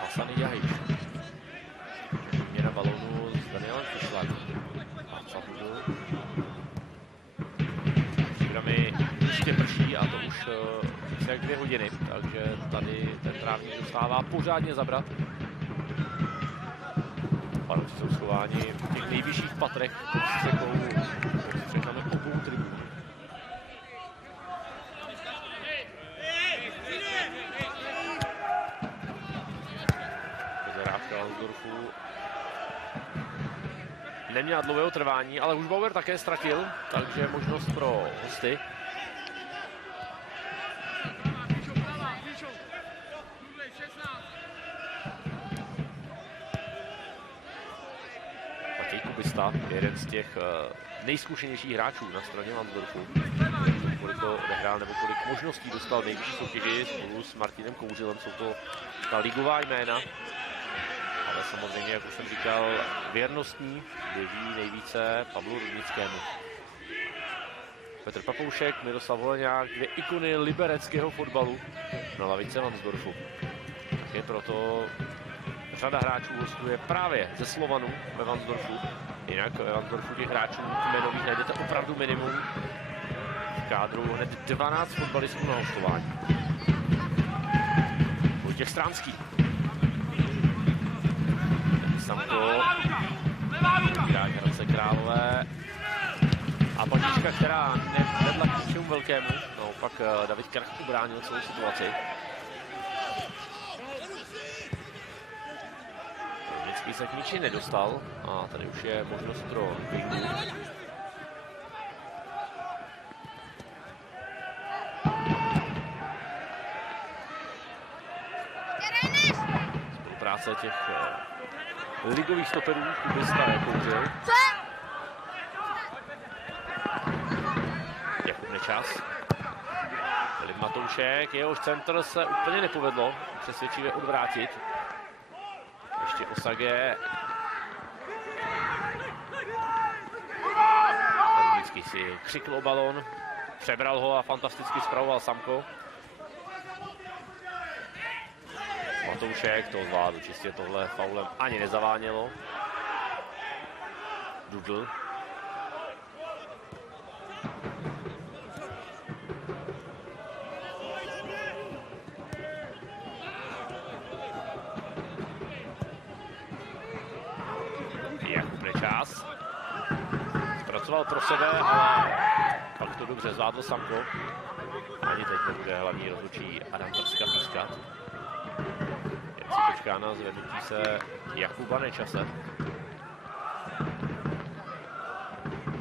Hasan Jahič. Měna balónu s Danielem Fischlerem. A Cahudu. Příbramy ještě prší a to už více jak 2 hodiny, takže tady ten trávník dostává pořádně zabrat. Fanoušci jsou schováni v těch nejvyšších patrech pod střechami obou tribun. Zahrávka Lansdorfu neměla dlouhého trvání, ale Hušbauer také ztratil, takže možnost pro hosty. Matěj Kubista, jeden z těch nejzkušenějších hráčů na straně Lansdorfu. Kolik to odehrál nebo kolik možností dostal nejvyšší soutěži spolu s Martinem Kouřilem, jsou to ta ligová jména. Ale samozřejmě, jak už jsem říkal, věrnostní běží nejvíce Pavlu Rudnickému. Petr Papoušek, Miroslav Holeňák, 2 ikony libereckého fotbalu na lavice Lansdorfu. Také proto řada hráčů hostuje právě ze Slovanu ve Lansdorfu. Jinak ve Lansdorfu těch hráčů jmenových najdete opravdu minimum. V kádru hned 12 fotbalistů na hostování. Vojtěch Stránský. Samko. Hráč Hradce Králové. A patička, která nevedla k ničemu velkému. Naopak David Krach ubránil celou situaci. Rudnický se k niči nedostal. A tady už je možnost pro Vingu. Spolupráce těch ligových stoperů, Kubista a Kouřil. Jakub Nečas. Filip Matoušek, jehož centr se úplně nepovedlo přesvědčivě odvrátit. Ještě Osage. Rudnický si křikl o balon, přebral ho a fantasticky spravoval Samko. Matoušek to zvládl, čistě tohle faulem ani nezavánělo. Dudl. Jakub Nečas. Zpracoval pro sebe, ale pak to dobře zvládl Samko. Ani teď nebude hlavní rozhodčí Adam Trska pískat. Jen si počká na zvednutí se Jakuba Nečase.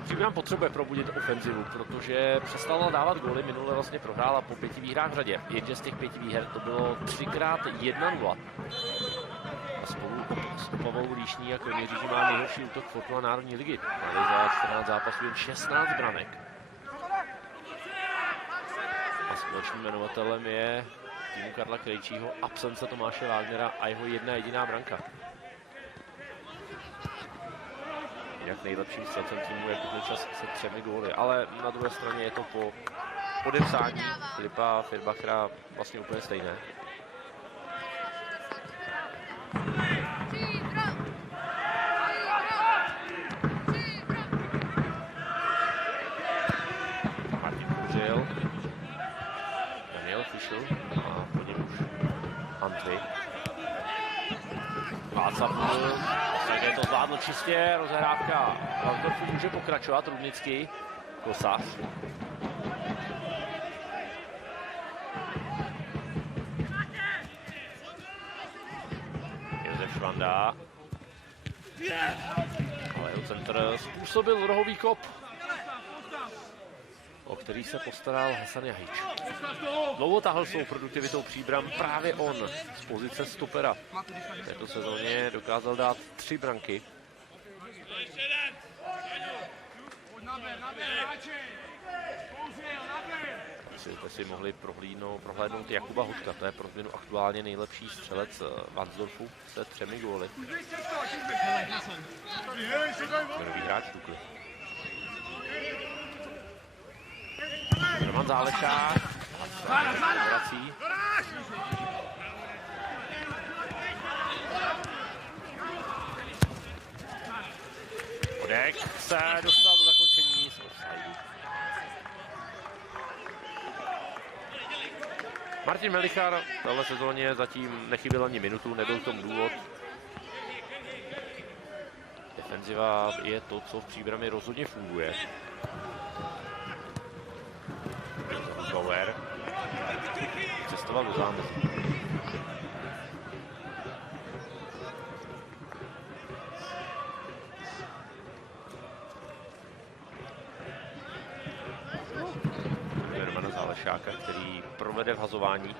Příbram potřebuje probudit ofenzivu, protože přestala dávat góly, minule vlastně prohrála po 5 výhrách v řadě. Jenže z těch 5 výher to bylo 3x 1-0. A spolu s Opavou Líšní a Kroměříži má nejhorší útok Fortuna Národní ligy. Měli za 14 zápasů jen 16 branek. A společným jmenovatelem je týmu Karla Krejčího absence Tomáše Wagnera a jeho jedna jediná branka. Jinak nejlepším střelcem týmu je Nečas se 3 góly, ale na druhé straně je to po podepsání Filipa Firbachera vlastně úplně stejné. Martin Kouřil, Daniel Fischl a po něm už Antwi. Václav Mul, také to zvládl čistě, rozehrávka Lansdorfu může pokračovat, Rudnický, Kosař. Josef Švanda. Ale jeho centr způsobil rohový kop, o který se postaral Hasan Jahič. Dlouho tahal svou produktivitou Příbram právě on z pozice stopera. V této sezóně dokázal dát 3 branky. Jste si mohli prohlédnout Jakuba Hoďka, to je pro změnu aktuálně nejlepší střelec Lansdorfu se 3 góly. Nový hráč Dukl. Roman Zálešák. Vrací. Odek se dostal do zakončení z offsideu. Martin Melichar v této sezóně zatím nechyběl ani minutu, nebyl k tomu důvod. Defenziva je to, co v Příbrami rozhodně funguje. Bauer cestoval do zámezí. Romana Zálešáka, který provede vhazování.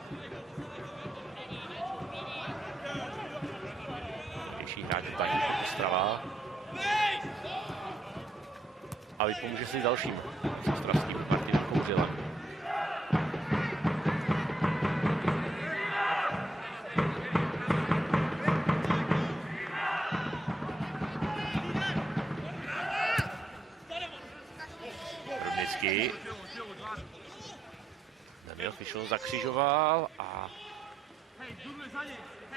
Nejší hráč taky Ostrava. A vypomůže si dalším s ostravským Martinem Kouřilem. Rudnický. Daniel Fischl zakřižoval a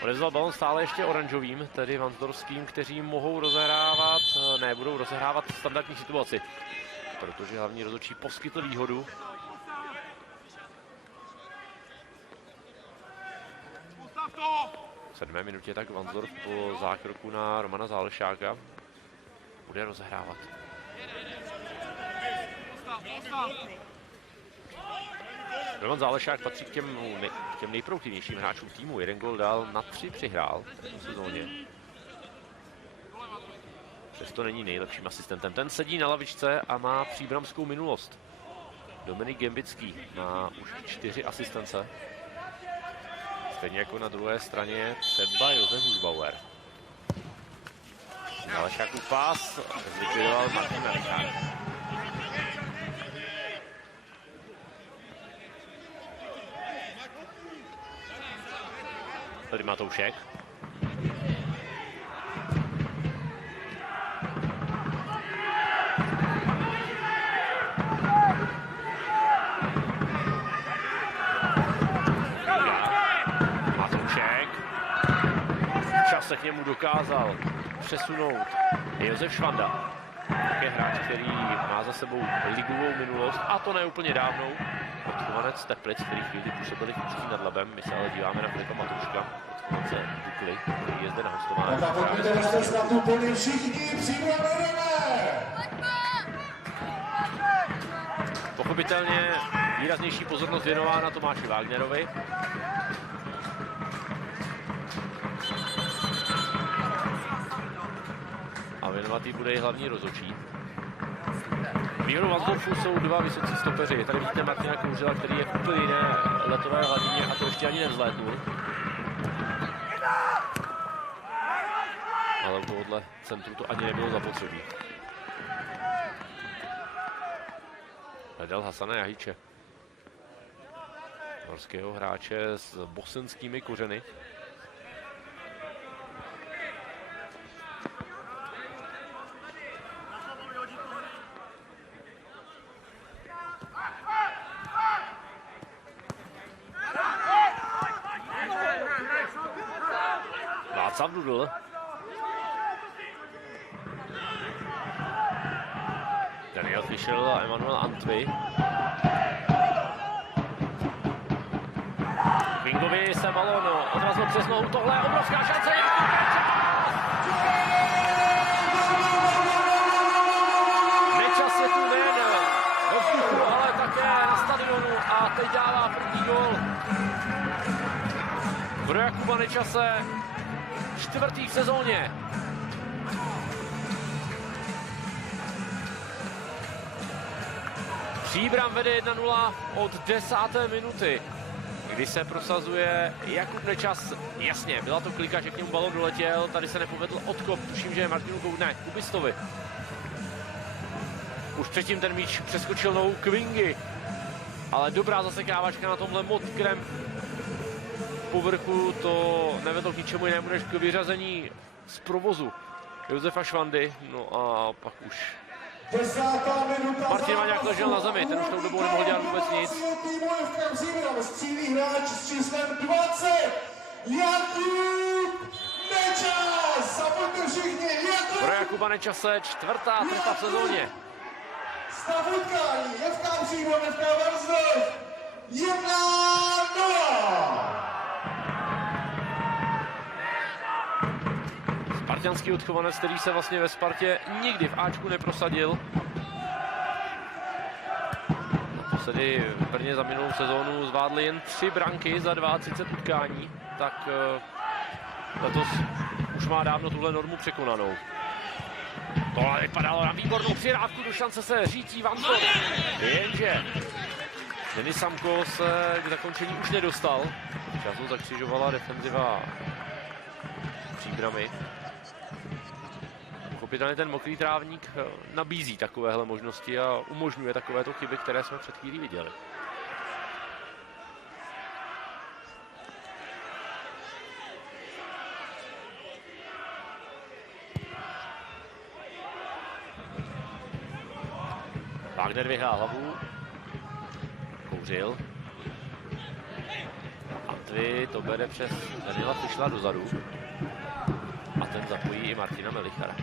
odevzal balon stále ještě oranžovým, tedy Vansdorským, kteří mohou rozehrávat, ne, budou rozehrávat standardní situaci, protože hlavní rozhodčí poskytl výhodu. V 7. minutě tak Vansdorf po zákroku na Romana Zálešáka bude rozehrávat. Roman Zálešák patří k těm nejproduktivnějším hráčům týmu. Jeden gol dal, na 3 přihrál v sezóně. Přesto není nejlepším asistentem. Ten sedí na lavičce a má příbramskou minulost. Dominik Gembický má už 4 asistence. Stejně jako na druhé straně třeba Josef Husbauer. Zálešákův pás zlikvidoval Martin Melichar. Tady Matoušek. Matoušek. Čas se k němu dokázal přesunout Josef Švanda. Také hráč, který má za sebou ligovou minulost, a to ne úplně dávnou. Odchovanec Teplic, který chvíli působili v Ústí nad Labem. My se ale díváme na Filipa Matouška, odchovance Dukly, který je zde na hostování. Pochopitelně výraznější pozornost věnována Tomáši Wagnerovi. A věnovat jí bude i hlavní rozhodčí. Výhodou Vansdorfu jsou 2 vysocí stopeři. Tady vidíte Martina Kouřila, který je v úplně jiné letové hladině a to ještě ani nevzlétnul. Ale u tohohle centru to ani nebylo zapotřebí. Hledal Hasana Jahiče. Norského hráče s bosenskými kořeny. Václav Dudl. Daniel Fischl a Emanuel Antwi. Kingovi se balón odrazil přes nohu, tohle je obrovská šance. Nečas je tu nejen ve vzduchu, ale také na stadionu a teď dává první gól. Pro Jakuba Nečase 4. v sezóně. Příbram vede 1-0 od 10. minuty, kdy se prosazuje Jakub Nečas. Jasně, byla to klika, že k němu balon doletěl, tady se nepovedl odkop, tuším, že je Martinu Kubistovi. Už předtím ten míč přeskočil nohou Kvingy, ale dobrá zasekávačka na tomhle mokrém povrchu, to nevedlo k ničemu jinému než k vyřazení z provozu Josefa Švandy. No a pak už 10. minuta. Martin Vaňák ležel na zemi, ten už tou dobou nemohl dělat vůbec nic. Střílí hráč s číslem 20. Jakub Nečas. Zabuďte všichni. Pro Jakuba Nečase 4. trefa v sezóně. Stav utkání. FK Příbram, FK Varnsdorf. 1-0. Spartanský odchovanec, který se vlastně ve Spartě nikdy v Ačku neprosadil. Naposledy v Brně za minulou sezónu zvládli jen 3 branky za 32 utkání, tak letos už má dávno tuhle normu překonanou. Tohle vypadalo na výbornou přihrávku, do šance se řítí Vanto. Jenže Denis Samko se k zakončení už nedostal. Času zakřižovala defenziva Příbramy. Pochopitelně ten mokrý trávník nabízí takovéhle možnosti a umožňuje takovéto chyby, které jsme před chvílí viděli. Wagner vyhrál hlavu. Kouřil. Antwi to bere přes Daniela Fischla dozadu. A ten zapojí i Martina Melichara.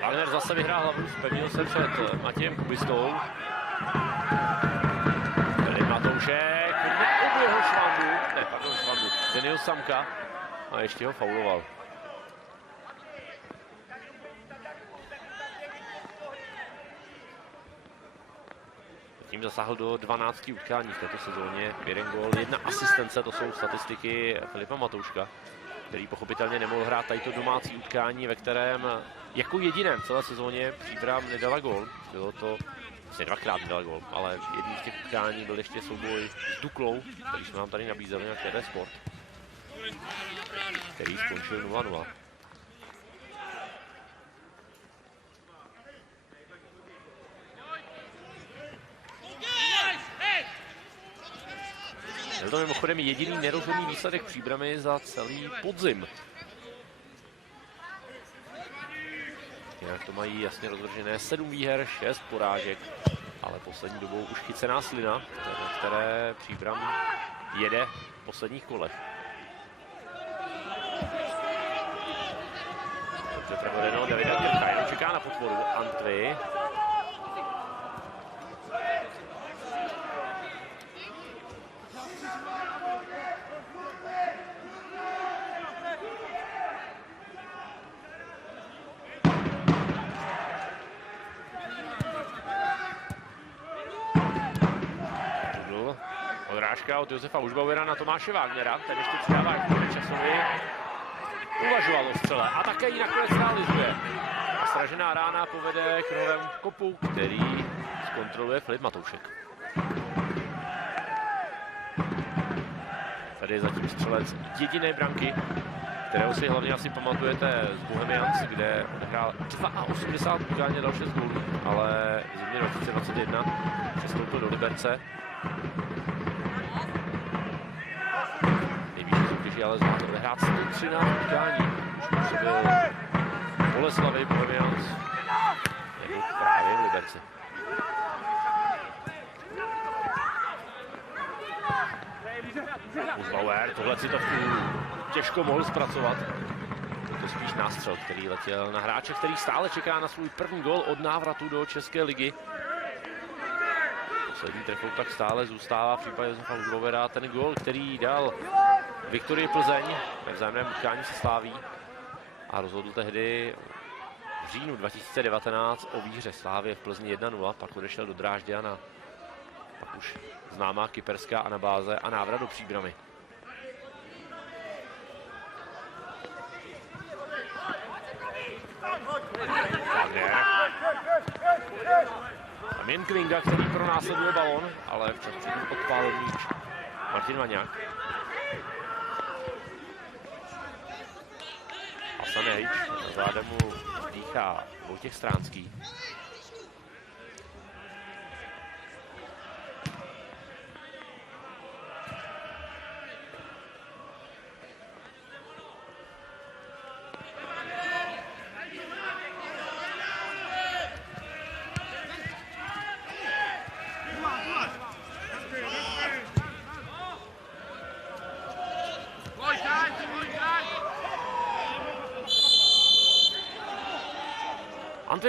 Wagner zase vyhrál hlavu, zpevnil se před Matějem Kubistou. Filip Matoušek neoběhl Švandu, Daniel Samka a ještě ho fauloval. Tím zasáhl do 12 utkání v této sezóně. 1 gól, 1 asistence, to jsou statistiky Filipa Matouška, který pochopitelně nemohl hrát tadyto domácí utkání, ve kterém jako jediném celé sezóně Příbram nedala gól. Bylo to vlastně 2krát nedala gól, ale jedním z těch utkání byl ještě souboj s Duklou, který jsme vám tady nabízeli na ČT Sport, který skončil 0-0. Byl to mimochodem jediný nerozhodný výsledek Příbramy za celý podzim. Jinak to mají jasně rozvržené 7 výher, 6 porážek, ale poslední dobou už chycená slina, které Příbram jede v posledních kolech. Dobře provedeno Davida Kirka, jenom čeká na podporu Antwi. Odrážka od Josefa Užbauera na Tomáše Wagnera, ten ještě přidává Nečasovi. Uvažoval o střele a také ji nakonec realizuje. A sražená rána povede k novému kopu, který zkontroluje Filip Matoušek. Tady je zatím střelec jediné branky, kterého si hlavně asi pamatujete z Bohemians, kde odehrál 82 utkání, dal 6 gólů, ale v zimě 2021 přestoupil do Liberce. Nejvyšší soutěži ale zvládl odehrát 113 utkání. Už působil Boleslavy, Bohemians, nebo právě v Liberci. Uzbauer tohle citovku těžko mohl zpracovat. To spíš nástřel, který letěl na hráče, který stále čeká na svůj první gól od návratu do České ligy. Poslední trefou tak stále zůstává v případě Josefa Uzbauera ten gól, který dal Viktorii Plzeň ve vzájemném utkání se Slaví a rozhodl tehdy v říjnu 2019 o výhře Slávie v Plzni 1-0, pak odešel do Drážďan a pak už známá kyperská anabáze a návrat do Příbramy. Damien Kvinga, který pronásleduje balon, ale včas předtím odpálil míč Martin Vaňák. Hasan Nejč, na zádem mu dýchá Vojtěch Stránský.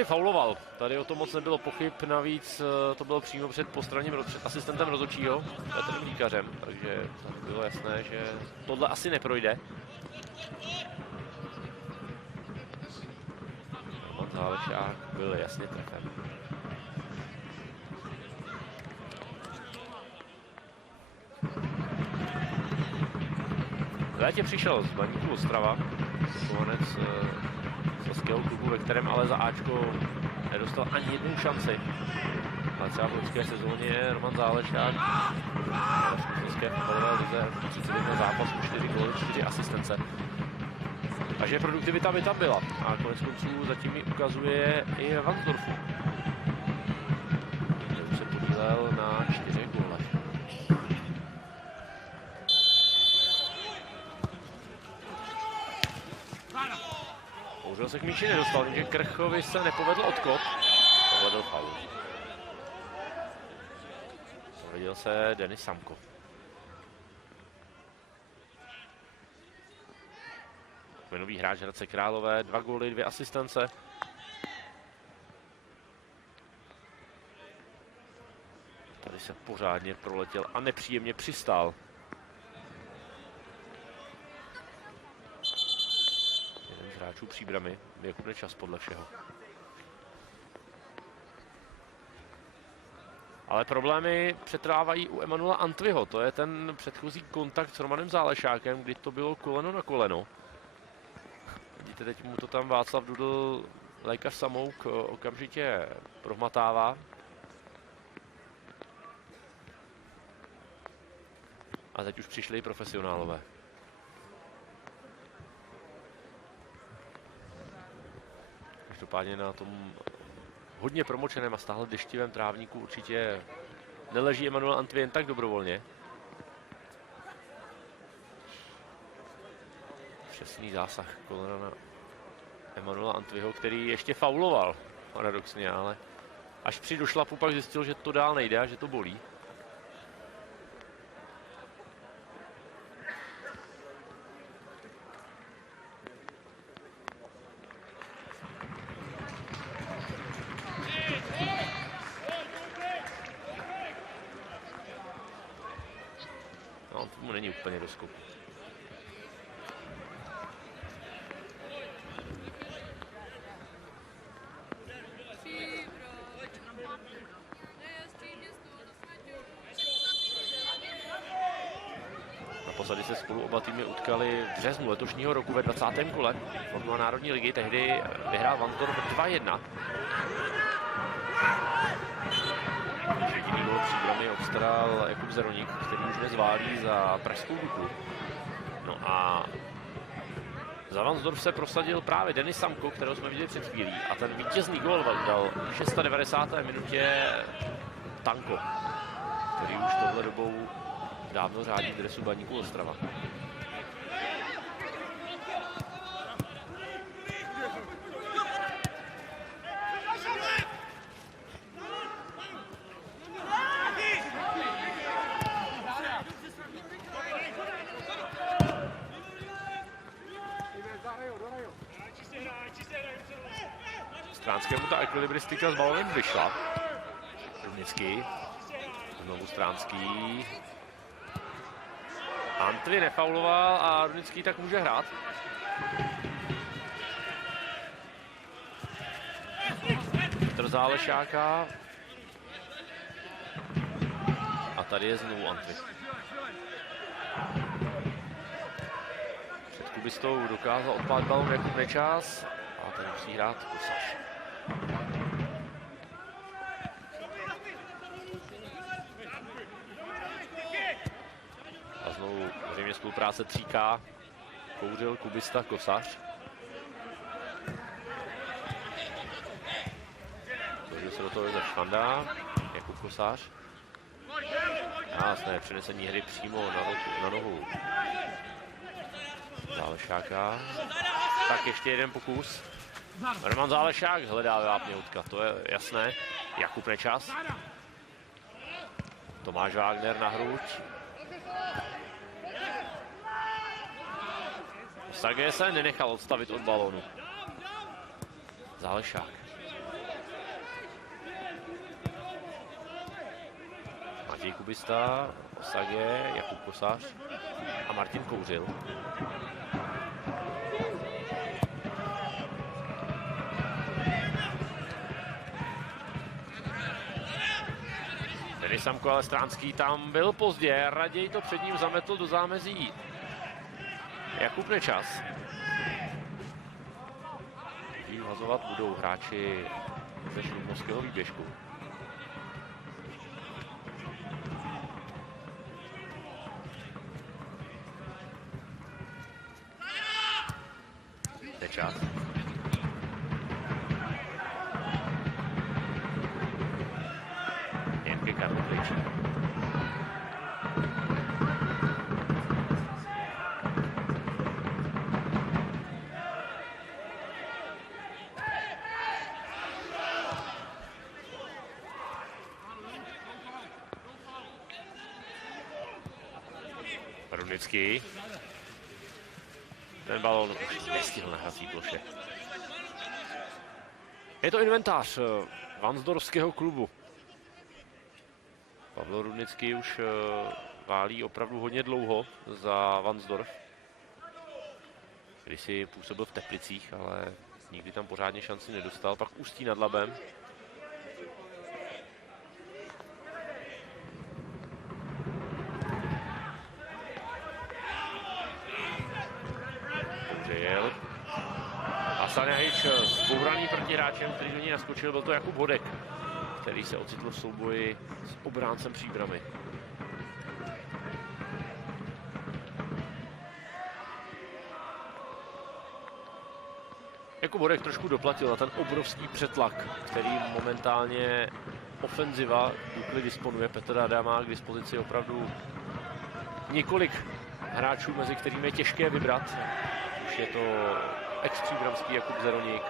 tady fauloval. Tady o tom moc nebylo pochyb, navíc to bylo přímo před asistentem rozhodčího, Petrem Líkařem, takže bylo jasné, že tohle asi neprojde. Roman Zálešák byl jasně trefen. V létě přišel z Baníku Ostrava, kovanec saského klubu, ve kterém ale za Ačko nedostal ani jednu šanci. Ale třeba v loňské sezóně Roman Zálešák v české fotbalové lize 31 zápasů, 4 góly, 4 asistence. Takže produktivita by tam byla a konec konců zatím ji ukazuje i ve Varnsdorfu, kde už se podílel na 4 gólech. Bohužel se k míči nedostal, že Krchovi se nepovedl odkop. Tohle byl faul. Viděl se Denis Samko. Kmenový hráč Hradce Králové, 2 góly, 2 asistence. Tady se pořádně proletěl a nepříjemně přistál. Jeden z hráčů Příbramy, Jakub Nečas podle všeho. Ale problémy přetrvávají u Emanuela Antviho. To je ten předchozí kontakt s Romanem Zálešákem, kdy to bylo koleno na koleno. Vidíte, teď mu to tam Václav Dudl, lékař Samouk, okamžitě prohmatává. A teď už přišli i profesionálové. Každopádně na tom hodně promočeném a stále deštivém trávníku určitě neleží Emanuel Antvi jen tak dobrovolně. Přesný zásah kolena na Emanuela Antviho, který ještě fauloval, paradoxně, ale až při došlapu pak zjistil, že to dál nejde a že to bolí. No, to mu není úplně do skoku. Naposledy se spolu oba týmy utkali v březnu letošního roku ve 20. kole Formula národní ligy. Tehdy vyhrál Varnsdorf 2-1. Jediný gól Příbramy obstaral Jakub Zeroník, který už dnes válí za pražskou Duklu. No a za Varnsdorf se prosadil právě Denis Samko, kterého jsme viděli před chvílí. A ten vítězný gól dal v 690. minutě Tanko, který už tohle dobou dávno řádí dresu Baníku Ostrava. Stránskému ta ekvilibristika s balonem vyšla. Rudnický. Znovu Stránský. Antvi nefauloval a Rudnický tak může hrát. Petr Zálešáka. A tady je znovu Antvi. Před kubistou dokázal odpálit balon Jakub Nečas. A tady musí hrát Kosař. A znovu zřejmě spolupráce 3K. Kouřil, kubista, Kosař. Dožil se do toho Josef Švanda. Jakub Kosař. Jasné, přenesení hry přímo na nohu Zálešáka. Tak ještě jeden pokus. Roman Zálešák hledá vápně utka, to je jasné. Jakub Nečas. Tomáš Wagner na hruď. Sage se nenechal odstavit od balónu. Zálešák. Matěj Kubista, Osage, Jakub Kosař a Martin Kouřil. Denis Samko, ale Stránský tam byl pozdě, raději to před ním zametl do zámezí Jakub Nečas. Tím hazovat budou hráči ze Šluknovského výběžku. Nečas. Jenke Karlo Krejčí. Rudnický. Ten balón už nestihl na hrací ploše. Je to inventář Varnsdorfského klubu. Pavel Rudnický už válí opravdu hodně dlouho za Varnsdorf. Když si působil v Teplicích, ale nikdy tam pořádně šanci nedostal. Pak Ústí nad Labem. Hasan Jahič zbouraný proti hráčem, který do něj naskočil, byl to Jakub Hodek, který se ocitl v souboji s obráncem Příbrami. Jakub Hodek trošku doplatil na ten obrovský přetlak, který momentálně ofenziva Dukly disponuje. Petr Adam má k dispozici opravdu několik hráčů, mezi kterými je těžké vybrat. Už je to ex-příbramský Jakub Zeroník.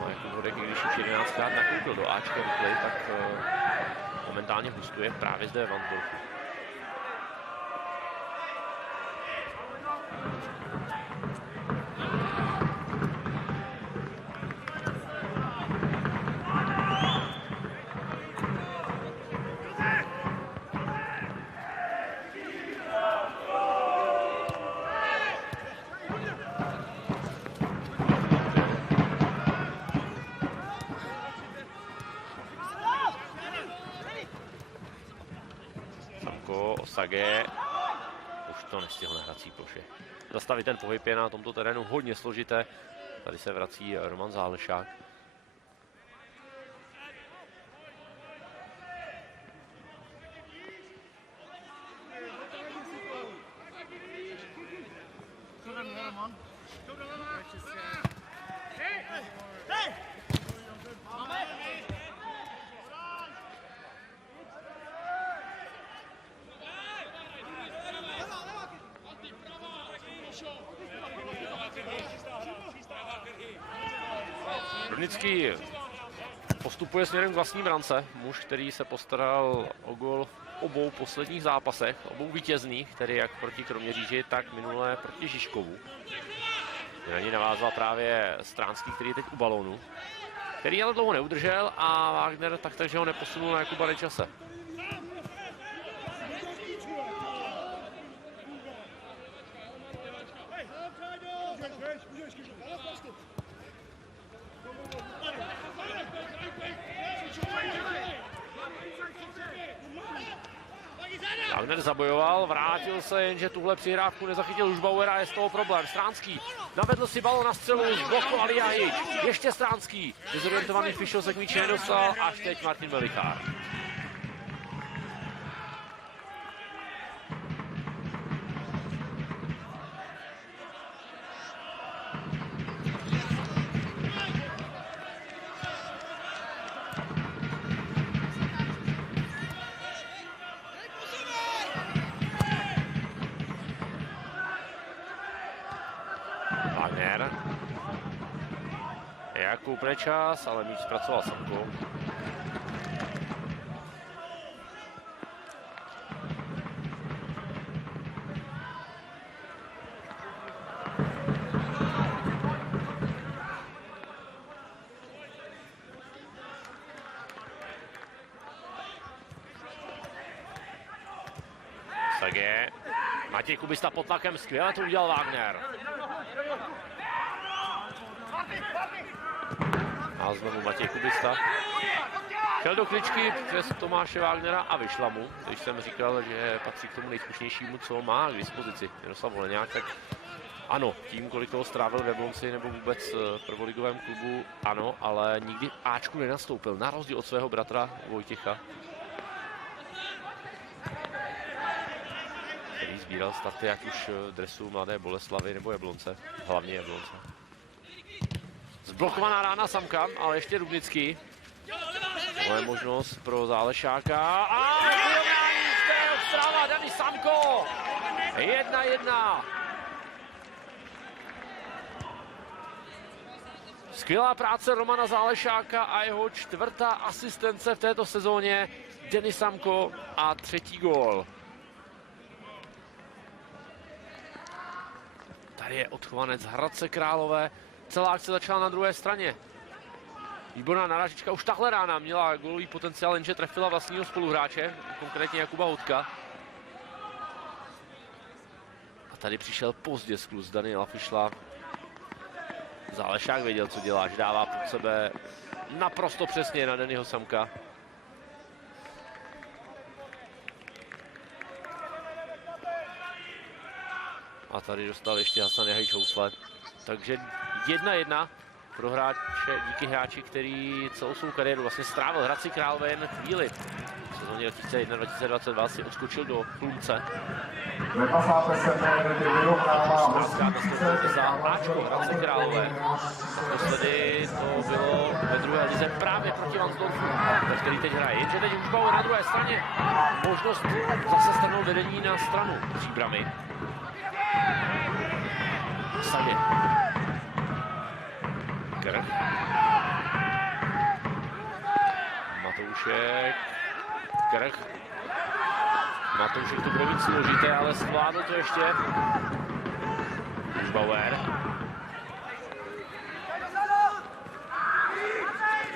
No, Jakub Hodek, když už 11krát nakoupil do Ačka Dukly, tak momentálně hostuje právě zde v Varnsdorfu. Osage už to nestihl na hrací ploše. Zastavit ten pohyb je na tomto terénu hodně složité. Tady se vrací Roman Zálešák. Rudnický postupuje směrem k vlastní brance. Muž, který se postaral o gól v obou posledních zápasech, obou vítězných, tedy jak proti Kroměříži, tak minulé proti Žižkovu. Na ní navázal právě Stránský, který je teď u balónu, který ale dlouho neudržel a Wagner takže ho neposunul na Jakuba Nečase. Wagner zabojoval, vrátil se, jenže tuhle přihrávku nezachytil už Bauer a je z toho problém. Stránský navedl si balon na střelu, zblokoval Jahič. Ještě Stránský, dezorientovaný Fischl se k míči nedostal, až teď Martin Melichár. Jakub Nečas, ale míč zpracoval Samko. je. Matěj Kubista pod tlakem, skvěle to udělal Wagner. A znovu Matěj Kubista. Šel do kličky přes Tomáše Wagnera a vyšla mu. Když jsem říkal, že patří k tomu nejzkušenějšímu, co má k dispozici Jaroslav Voleňák, tak ano, tím, kolik toho strávil v Jablonci nebo vůbec v prvoligovém klubu, ano, ale nikdy Ačku nenastoupil, na rozdíl od svého bratra Vojtěcha, který sbíral starty ať už v dresu Mladé Boleslavi nebo Jablonce, hlavně Jablonce. Zblokovaná rána Samka, ale ještě Rudnický. To je možnost pro Zálešáka a vyrovnání, které odstrává Denis Samko. 1-1. Skvělá práce Romana Zálešáka a jeho 4. asistence v této sezóně. Denis Samko a 3. gól. Tady je odchovanec Hradce Králové. Celá akce začala na druhé straně. Výborná narážička už tahle rána měla gólový potenciál, jenže trefila vlastního spoluhráče, konkrétně Jakuba Houtka. A tady přišel pozdě skluz Daniela Fischla. Zálešák věděl, co dělá, že dává pod sebe naprosto přesně na Dennyho Samka. A tady dostal ještě Hasan Jahič housle. Takže 1-1 pro hráče, díky hráči, který celou svou kariéru vlastně strávil Hradci Králové jen chvíli. V sezóně 2021-2022 si odskočil do Chlumce. Za Ačko Hradce Králové. Naposledy to bylo ve druhé lize právě proti Vansdorfu, který teď hraje. Jenže teď už Bauer na druhé straně. Možnost zase strnout vedení na stranu Příbramy. Sadě. Krch. Matoušek. Krch. Matoušek to bude víc složité, ale zvládl to ještě. Bauer.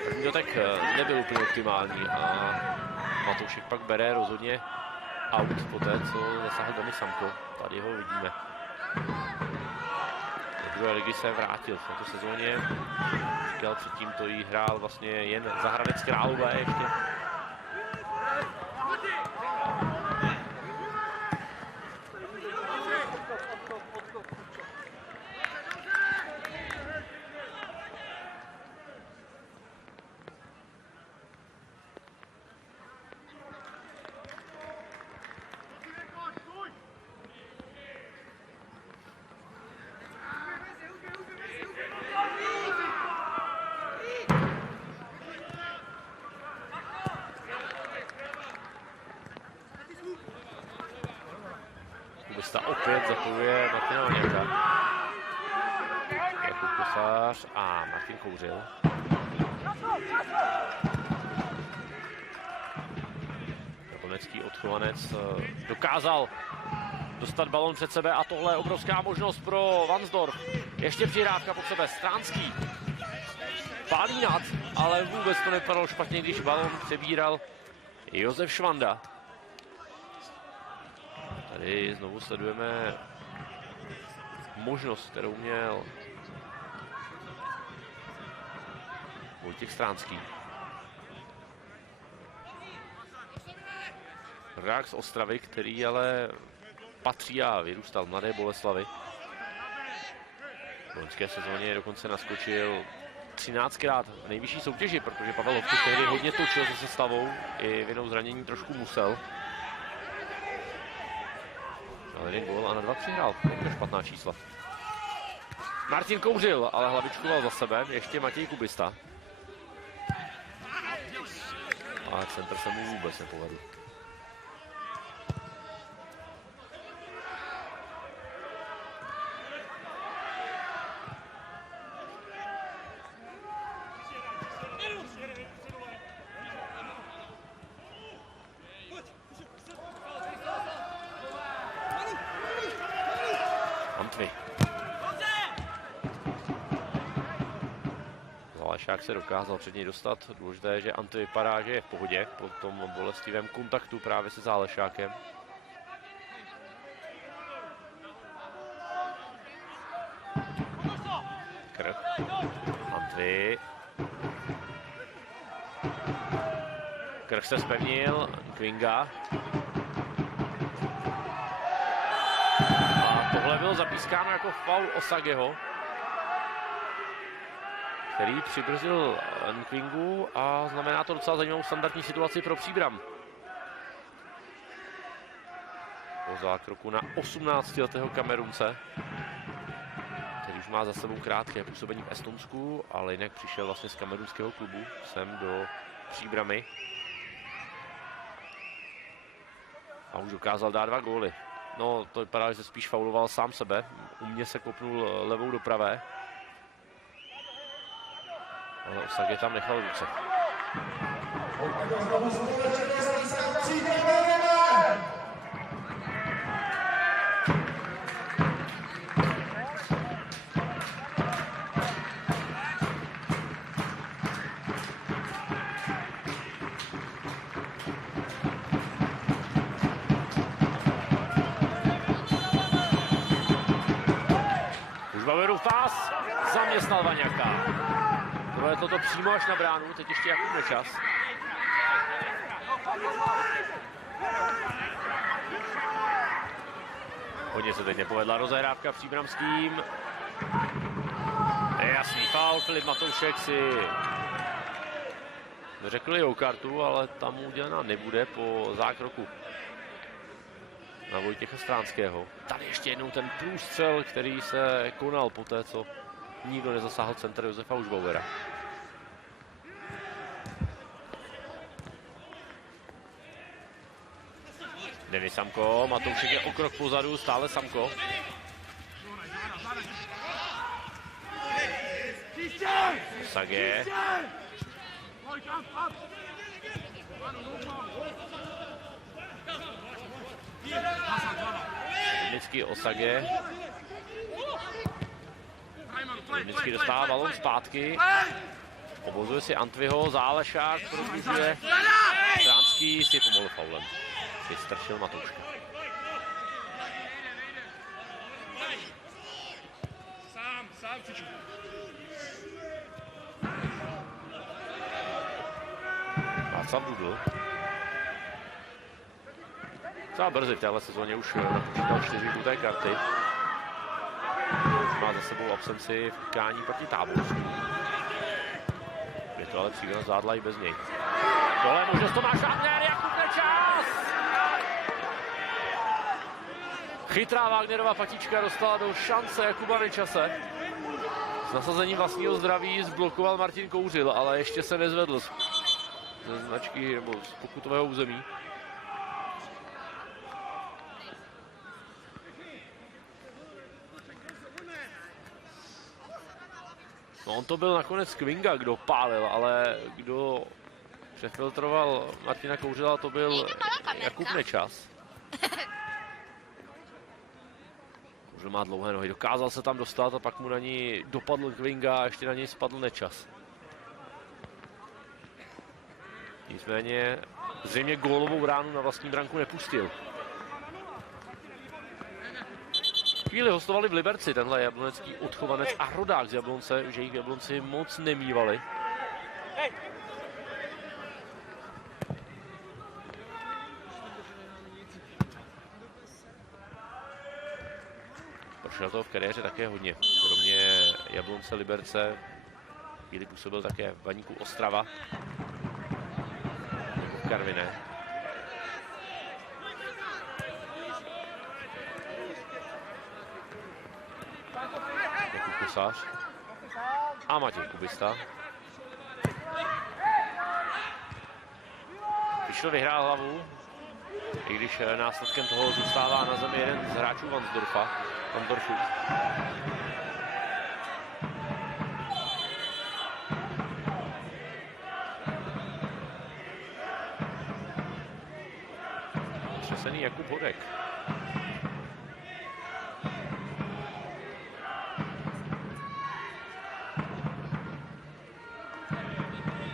První dotek nebyl úplně optimální a Matoušek pak bere rozhodně out po té, co zasáhl Denis Samko. Tady ho vidíme. Do druhé ligy se vrátil v této sezóně. Říkal předtím, to jí hrál vlastně jen za Hradec Králové ještě. Kubista opět zapojuje Martina Vaněka. Jakub Kosář a Martin Kouřil. Jablonský odchovanec dokázal dostat balon před sebe a tohle je obrovská možnost pro Vansdorf. Ještě přihrávka pod sebe, Stránský. Pálí nad, ale vůbec to nepadlo špatně, když balon přebíral Josef Švanda. Tady znovu sledujeme možnost, kterou měl Vojtěch Stránský. Rodák z Ostravy, který ale patří a vyrůstal v Mladé Boleslavi. V loňské sezóně dokonce naskočil 13krát v nejvyšší soutěži, protože Pavel Hovky tehdy hodně točil se sestavou, i vinou zranění trošku musel. Ale jeden gól a na 2 přihrál, to je špatná čísla. Martin Kouřil, ale hlavičkoval za sebe, ještě Matěj Kubista. Ale centr se mu vůbec nepovedl. Zálešák se dokázal před něj dostat. Důležité je, že Anty vypadá, že je v pohodě po tom bolestivém kontaktu právě se Zálešákem. Lavy. Krch se zpevnil, Kvinga. A tohle bylo zapískáno jako faul Osageho, který přibrzdil Kvingu a znamená to docela zajímavou standardní situaci pro Příbram. Po zákroku na 18letého Kamerunce, který už má za sebou krátké působení v Estonsku, ale jinak přišel vlastně z kamerunského klubu sem do Příbramy. A už dokázal dát 2 góly. No, to vypadá, že se spíš fauloval sám sebe. Umně se kopnul levou do pravé. Ale Osage tam nechal ruce. Pás zaměstnal Vaňaka. Proletlo to přímo až na bránu, teď ještě Jakub Nečas. Hodně se teď nepovedla rozehrávka příbramským. Jasný faul, Filip Matoušek si řekl jeho kartu, ale tam udělená nebude po zákroku na Vojtěcha Stránského. Tady ještě jednou ten průstřel, který se konal po té, co nikdo nezasáhl centr Josefa Užbauera. Denis Samko, Matoušek je o krok pozadu, stále Samko. Osage. Rudnický Osage. Rudnický dostává balón zpátky. Obozuje si Antviho, Zálešák prodlužuje. Stránský si pomohl faulem. Vystrčil Matouška. Václav Dudl. Třeba brzy v téhle sezóně už napočítal 4 žluté karty. Už má za sebou absenci v utkání proti Táborsku. Je to ale Příbram zvládla i bez něj. Tohle možnost Tomáš Wagner, Jakub Nečas! Chytrá Wagnerova patička dostala do šance Jakuba Nečase. S nasazením vlastního zdraví zblokoval Martin Kouřil, ale ještě se nezvedl ze značky nebo z pokutového území. No, on to byl nakonec Kvinga, kdo pálil, ale kdo přefiltroval Martina Kouřila, to byl Jakub Nečas. Kouřil má dlouhé nohy, dokázal se tam dostat a pak mu na ní dopadl Kvinga a ještě na něj spadl Nečas. Nicméně zřejmě gólovou ránu na vlastní branku nepustil. Chvíli hostovali v Liberci tenhle jablonecký odchovanec a rodák z Jablonce, že jich v Jablonci moc nemívali. Prošel toho v kariéře také hodně. Kromě Jablonce, Liberce chvíli působil také v Baníku Ostrava. V Karviné. Kosář a Matěj Kubista. Vyšel vyhrál hlavu, i když následkem toho zůstává na zemi jeden z hráčů Vansdorfu. Třesený Jakub Hodek.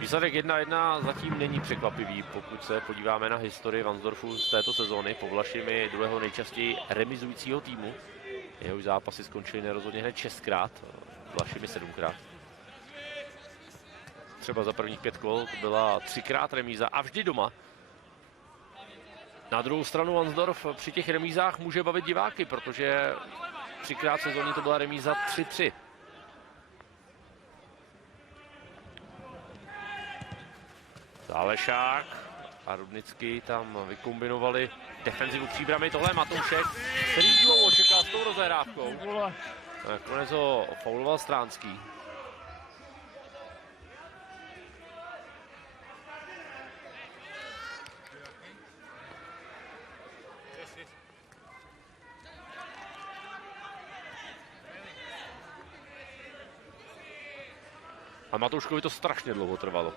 Výsledek 1-1 zatím není překvapivý, pokud se podíváme na historii Vansdorfu z této sezóny. Po Vlašimi druhého nejčastěji remizujícího týmu. Jehož zápasy skončily nerozhodně hned 6krát, Vlašimi 7krát. třeba za prvních 5 kol, to byla 3krát remíza a vždy doma. Na druhou stranu Varnsdorf při těch remízách může bavit diváky, protože 3krát sezóně to byla remíza 3-3. Zálešák a Rudnický tam vykombinovali defenzivu příbramy. Tohle je Matoušek, který dlouho čekal s tou rozehrávkou. Nakonec ho fauloval Stránský. A Matouškovi to strašně dlouho trvalo.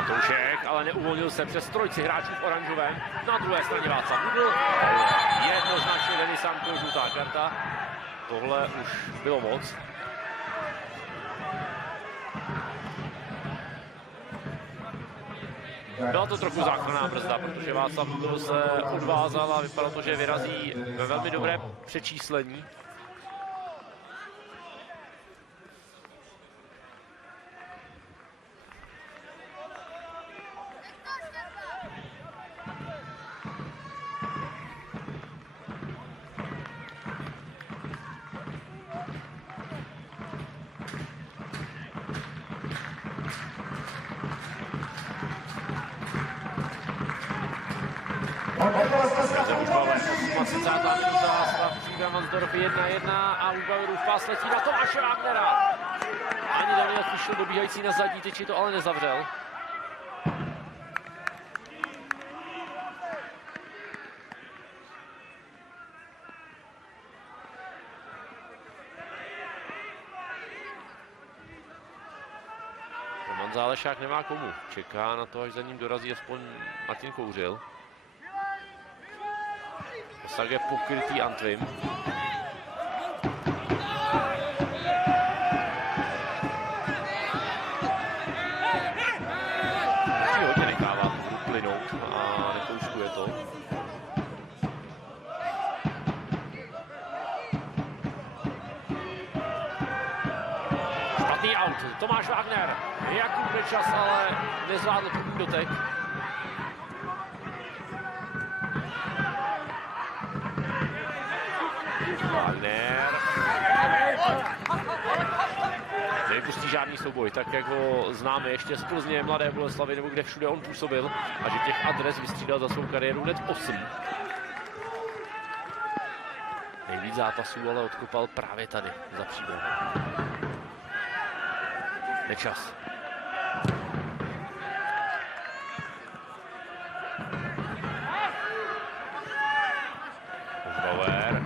Matoušek, ale neuvolnil se přes trojici hráčů v oranžovém. Na druhé straně Václav Hudl. Jednoznačně Denis Samko, žlutá karta. Tohle už bylo moc. Byla to trochu záchranná brzda, protože Václav Hudl se odvázal a vypadalo to, že vyrazí ve velmi dobré přečíslení. Varnsdorf 1-1 a u Bauerův pás letí na Tomáše Wagnera. Ani Daniel Fischl dobíhající na zadní tyči to ale nezavřel. Roman Zálešák nemá komu. Čeká na to, až za ním dorazí aspoň Martin Kouřil. Tak je pokrytý Antvim. Hodně nechává plynout a nekouskuje to. Špatný aut. Tomáš Wagner. Jakub Nečas ale nezvládl první dotek. Wagner nevypustí žádný souboj, tak jak ho známe ještě z Plzně, Mladé Boleslavi, nebo kde všude on působil a že těch adres vystřídal za svou kariéru hned 8. Nejvíc zápasů ale odkopal právě tady za Příbram. Nečas. Bauer.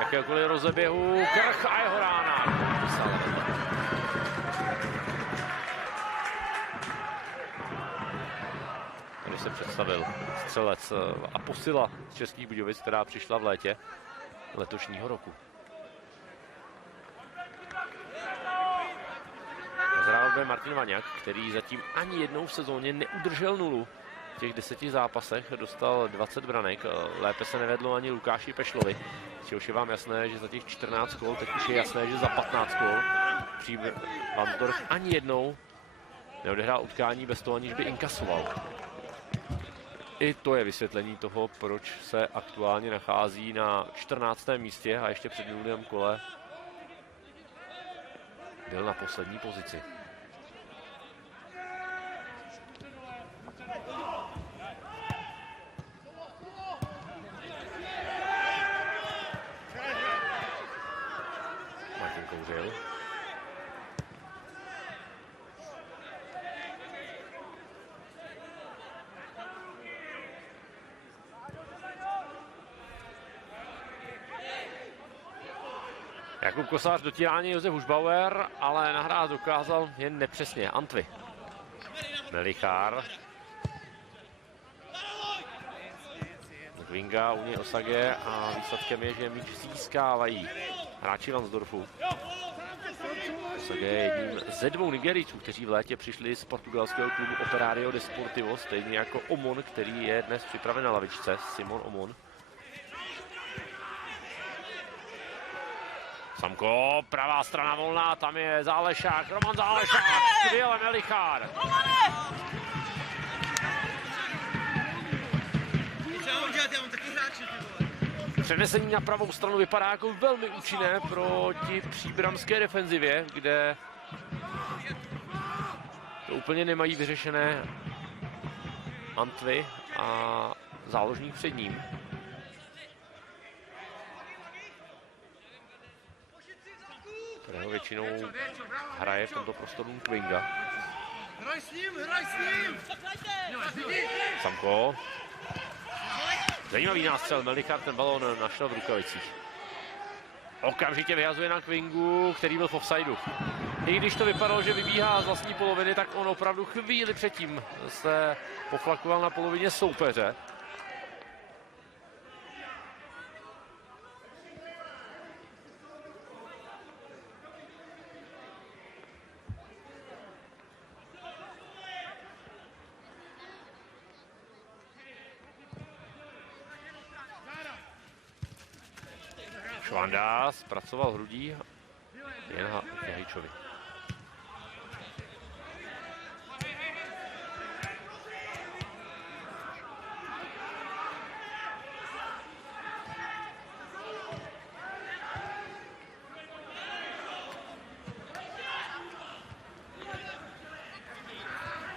Jakéhokoliv rozeběhu, Krch a jeho rána. Tady se představil střelec a posila z Českých Budějovic, která přišla v létě letošního roku. Zhrál Martin Vaňák, který zatím ani jednou v sezóně neudržel nulu. V těch 10 zápasech dostal 20 branek, lépe se nevedlo ani Lukáši Pešlovi. Čehož je vám jasné, že za těch 14 kol, teď už je jasné, že za 15 kol Varnsdorf ani jednou neodehrál utkání bez toho, aniž by inkasoval. I to je vysvětlení toho, proč se aktuálně nachází na 14. místě a ještě před minulém kole byl na poslední pozici. Martin Kouřil. Jakub Kosář dotírání Josef Hušbauer, ale nahrát dokázal jen nepřesně. Antvi. Melichár. Kvinga u něj Osage a výsledkem je, že míč získávají hráči Varnsdorfu. Osage je jedním ze 2 Nigerijců, kteří v létě přišli z portugalského klubu Operário Desportivo, stejně jako Omon, který je dnes připraven na lavičce, Simon Omon. Samko, pravá strana volná, tam je Zálešák, Roman Zálešák, skvěle Melichár. Přenesení na pravou stranu vypadá jako velmi účinné proti příbramské defenzivě, kde to úplně nemají vyřešené Antvi a záložník před ním. Kterého většinou hraje v tomto prostoru Kvinga. Samko. Zajímavý nástřel, Melichár ten balón našel v rukavicích. Okamžitě vyhazuje na Kvingu, který byl v offsideu. I když to vypadalo, že vybíhá z vlastní poloviny, tak on opravdu chvíli předtím se poflakoval na polovině soupeře. Švanda zpracoval hrudí jen Jahičovi.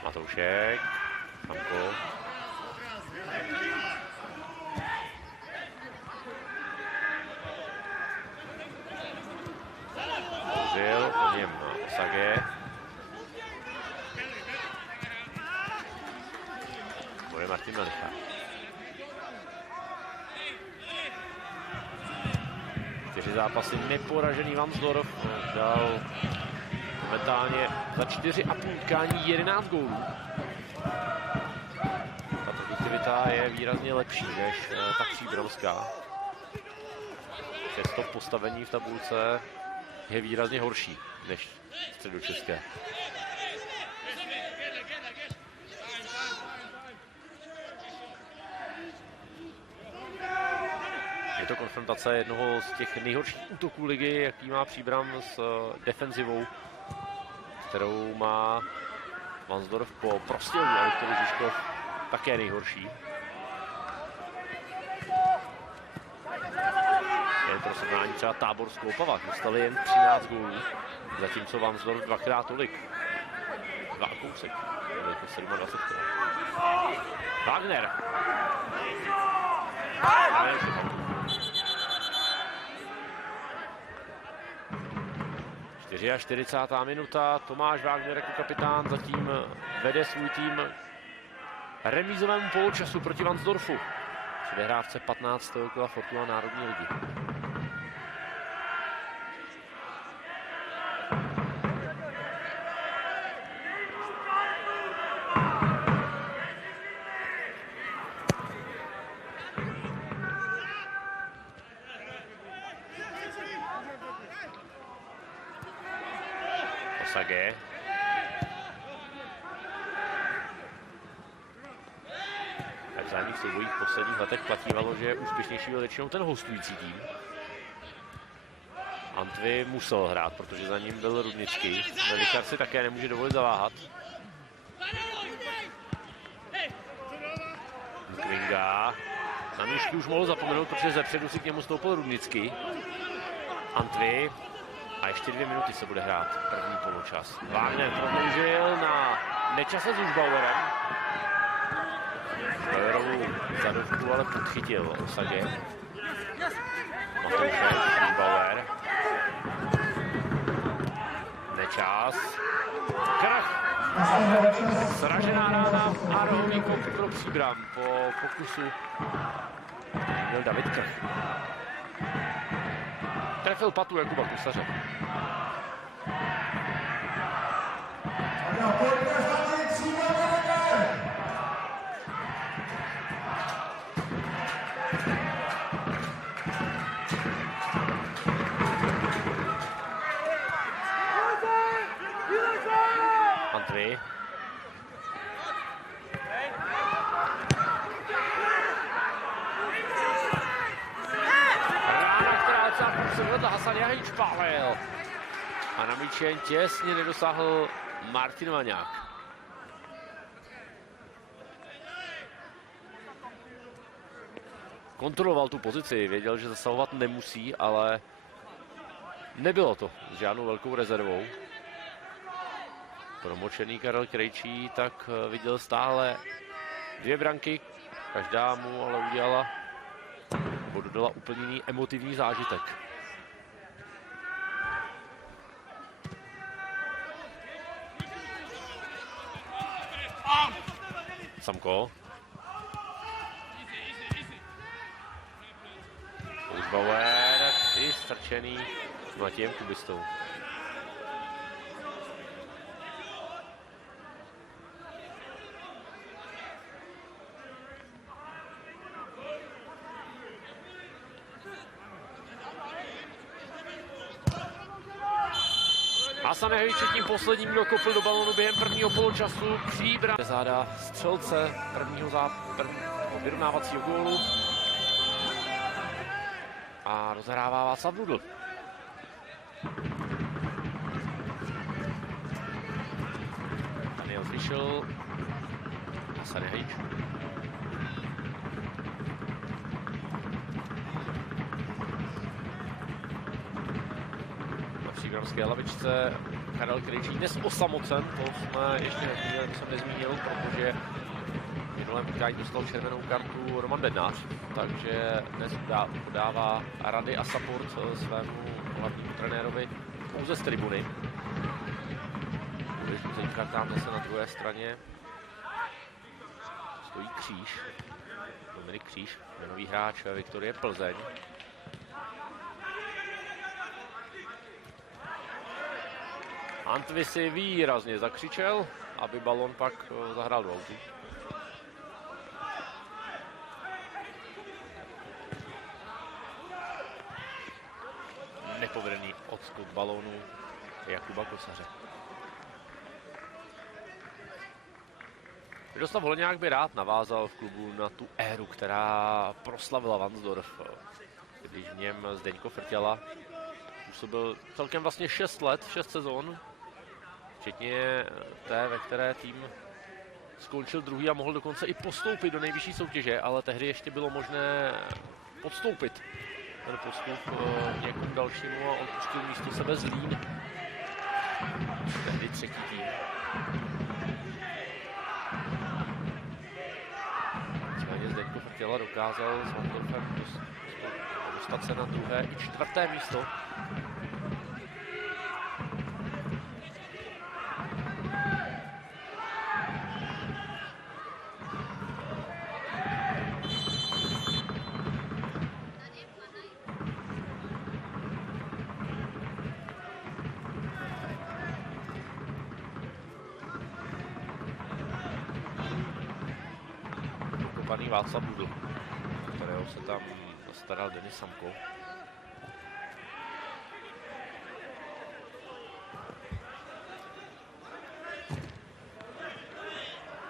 Matoušek, Samko. Po něm Osage. Bude Martin Melichár. Čtyři zápasy neporažený Varnsdorf. Dal momentálně za 4,5 utkání 11 gólů. Ta produktivita je výrazně lepší než ta příbramská. Přesto postavení v tabulce je výrazně horší než středočeské. Je to konfrontace jednoho z těch nejhorších útoků ligy, jaký má Příbram s defenzivou, kterou má Varnsdorf po Prostějovu a Viktoru Žižkov také nejhorší. Jen pro srovnání třeba Táborskou Opava dostali jen 13 gólů, zatímco Varnsdorf dvakrát tolik. 2 kousek, jako 27. Wagner. 44. minuta, Tomáš Wagner jako kapitán zatím vede svůj tým remízovému poločasu proti Varnsdorfu. Při vyhrávce 15. kola Fortuna národní ligy. Osage. Tak za nich soubojích v posledních letech platívalo, že je úspěšnější byl většinou ten hostující tým. Antvi musel hrát, protože za ním byl Rudnický. Melichár si také nemůže dovolit zaváhat. Kvinga. Na míšky už mohl zapomenout, protože zepředu si k němu stoupil Rudnický. Antvi. A ještě 2 minuty se bude hrát první poločas. Wagner prodloužil na nečase s Užbauerem. Bauerovu zadovku ale podchytil Osage. Matoušek, Užbauer. Nečas. Krach. Sražená rána a rohový kop pro Příbram po pokusu. Měl David Krach. Trefil patu Jakuba Kusaře. se vedl Hasan Jahič, pálil. A na míč jen těsně nedosáhl Martin Vaňák. Kontroloval tu pozici, věděl, že zasahovat nemusí, ale nebylo to s žádnou velkou rezervou. Promočený Karel Krejčí tak viděl stále 2 branky, každá mu ale udělala, dodala úplně jiný emotivní zážitek. Samko. Bauer, vystrčený Matějem Kubistou. Hasan Jahič tím posledním, kdo kopl do balonu během prvního poločasu. Příbram záda střelce prvního vyrovnávacího gólu. A rozehrává Václav Dudl. Daniel Fischl. Hasan Jahič. Na příbramské lavičce Karel Krejčí dnes osamocen, to jsme ještě nezmínili, to jsem nezmínil, protože v minulém utkání dostal červenou kartu Roman Bednář, takže dnes podává rady a support svému hlavnímu trenérovi pouze z tribuny. Když žlutým kartám zase na druhé straně stojí Kříž, Dominik Kříž, jmenový hráč Viktorie Plzeň. Antwi si výrazně zakřičel, aby balon pak zahrál do autu. Nepovedený odskok balónu Jakuba Kosaře. Miroslav Holeňák by rád navázal v klubu na tu éru, která proslavila Varnsdorf, když v něm Zdeňko Frtěla působil celkem vlastně 6 let, 6 sezon, včetně té, ve které tým skončil druhý a mohl dokonce i postoupit do nejvyšší soutěže, ale tehdy ještě bylo možné podstoupit ten postup někomu dalšímu a on pustil místo sebe Zlín. Tehdy 3. tým. Nicméně Zdeňko Frtěla dokázal s Varnsdorfem dostat se na 2. i 4. místo. Paní Václav Dudl, kterého se tam staral Denis Samko.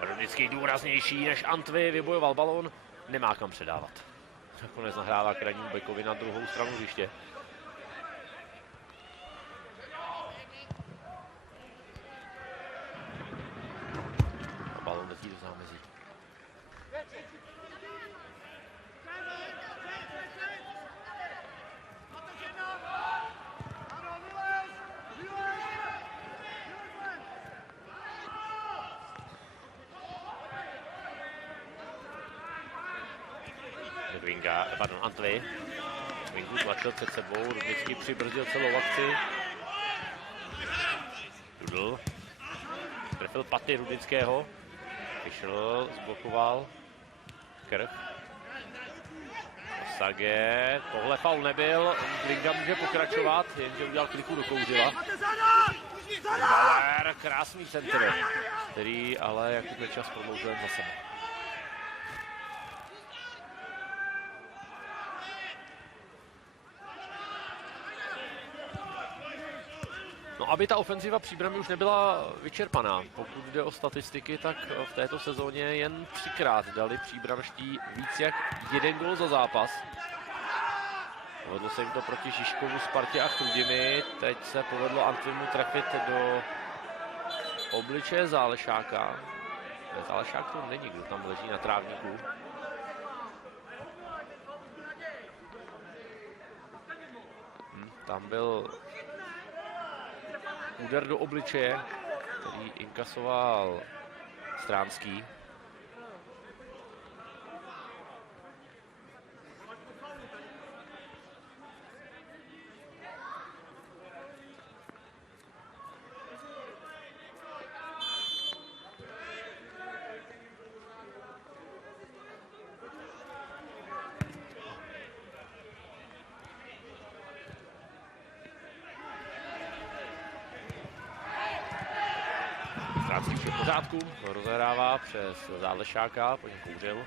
Rudnický důraznější než Antwi, vybojoval balón, nemá kam předávat. Nakonec nahrává krajnímu bekovi na druhou stranu hřiště. A balón letí do zámezí. Antwi. Wingu tlačil před sebou, Rudnický přibrzdil celou akci. Dudl. Trefil paty Rudnického. Fischl zblokoval. Krch. Sage. Tohle faul nebyl. Winga může pokračovat, jenže udělal kliku do kouřila. Bauer, krásný centr, který ale Jakub Nečas prodloužil za sebe. No, aby ta ofenziva Příbrami už nebyla vyčerpaná. Pokud jde o statistiky, tak v této sezóně jen 3krát dali příbramští víc jak 1 gól za zápas. Povedlo se jim to proti Žižkovu, Spartě a Chrudimi. Teď se povedlo Antvimu trefit do obličeje Zálešáka. Zálešák to není, kdo tam leží na trávníku. Tam byl úder do obličeje, který inkasoval Stránský. Stránský vše v pořádku, rozehrává přes Zálešáka, po něm Kouřil.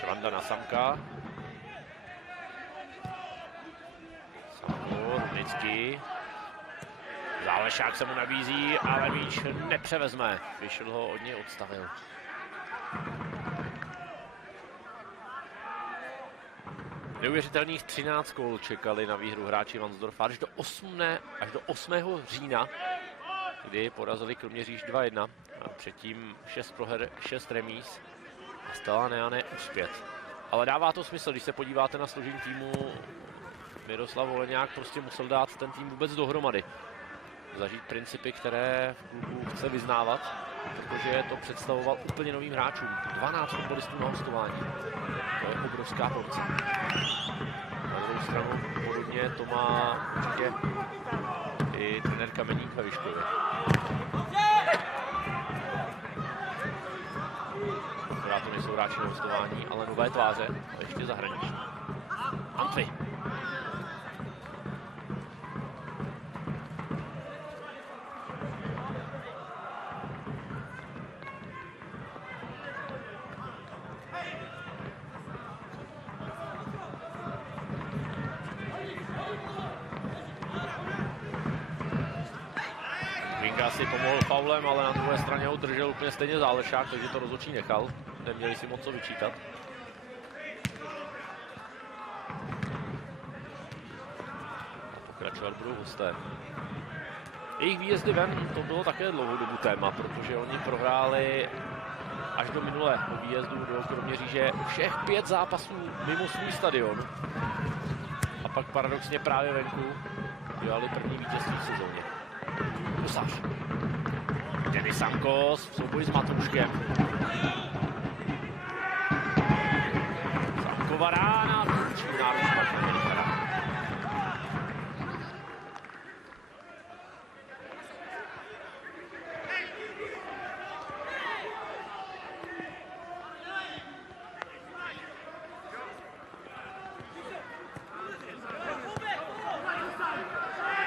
Švanda na Samka. Samko, Rudnický. Zálešák se mu nabízí, ale míč nepřevezme. Fischl ho od něj odstavil. Neuvěřitelných 13 kol čekali na výhru hráči Varnsdorfa až do 8. října, kdy porazili Kroměříž 2-1 a předtím 6 proher, 6 remíz a Stella Neané uspět. Ale dává to smysl, když se podíváte na složení týmu. Miroslav Voleňák prostě musel dát ten tým vůbec dohromady. Zažít principy, které v klubu chce vyznávat, protože to představoval úplně novým hráčům. 12 fotbalistů na hostování. To je obrovská porce. Na druhou stranu podobně to má určitě i trenér Kameník ve Vyškově. Akorát to nejsou hráči na hostování, ale nové tváře a ještě zahraniční. Antvi. Si pomohl faulem, ale na druhé straně ho držel úplně stejně Zálešák, takže to rozhodčí nechal. Neměli si moc co vyčítat. Pokračovat budou hosté. Jejich výjezdy ven, to bylo také dlouhou dobu téma, protože oni prohráli až do minulého výjezdu do Kroměříže všech 5 zápasů mimo svůj stadion. A pak paradoxně právě venku dělali první vítězství v sezóně. Kusař. Denis Sankos v souboji s Matouškem. Sankova rána.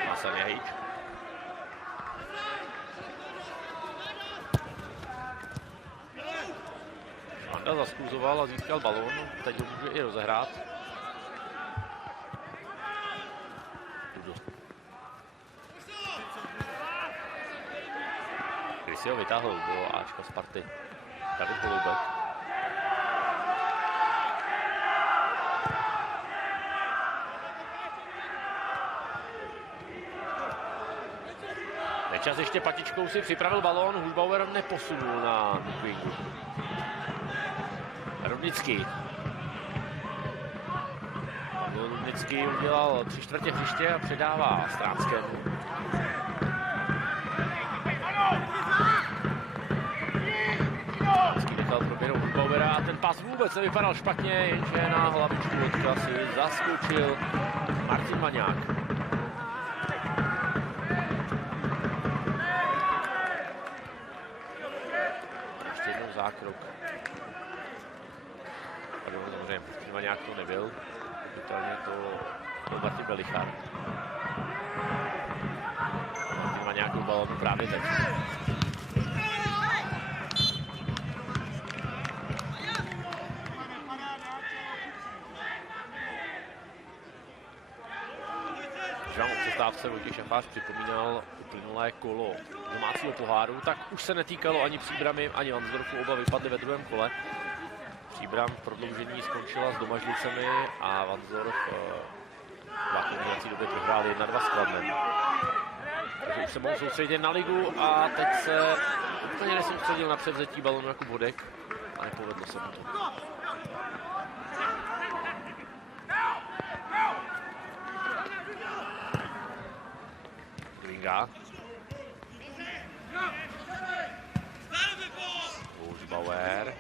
Hasan Jahič. Zaskluzoval a získal balón, teď ho může i rozehrát. Když si ho vytáhl do Ačka Sparty. David Holoubek. Nečas ještě patičkou si připravil balón, Hudbauer neposunul na wingu. Rudnický. Rudnický udělal 3/4 hřiště a předává Stránskému. Stránský nechal proběhnout Hudbauera a ten pas vůbec nevypadal špatně, jenže na hlavičku od si zaskočil Martin Maňák. Ještě jednou zákrok. Samozřejmě, Maňák to nebyl, pochopitelně to byl Martin Belichar. Martin Maňák byl balón právě teď. Už vám o přestávce Vojtěch Šafář připomínal uplynulé kolo domácího poháru, tak už se netýkalo ani Příbrami, ani Varnsdorfu, oba vypadly ve druhém kole. Příbram v prodloužení skončila s Domažlicemi a Varnsdorf v akumulací době prohráli 1-2 s Kladnem. Takže už se mohou soustředit na ligu a teď se úplně nesoustředil na převzetí balonu jako Bodek a nepovedlo se mu to. Gringa. Bauer.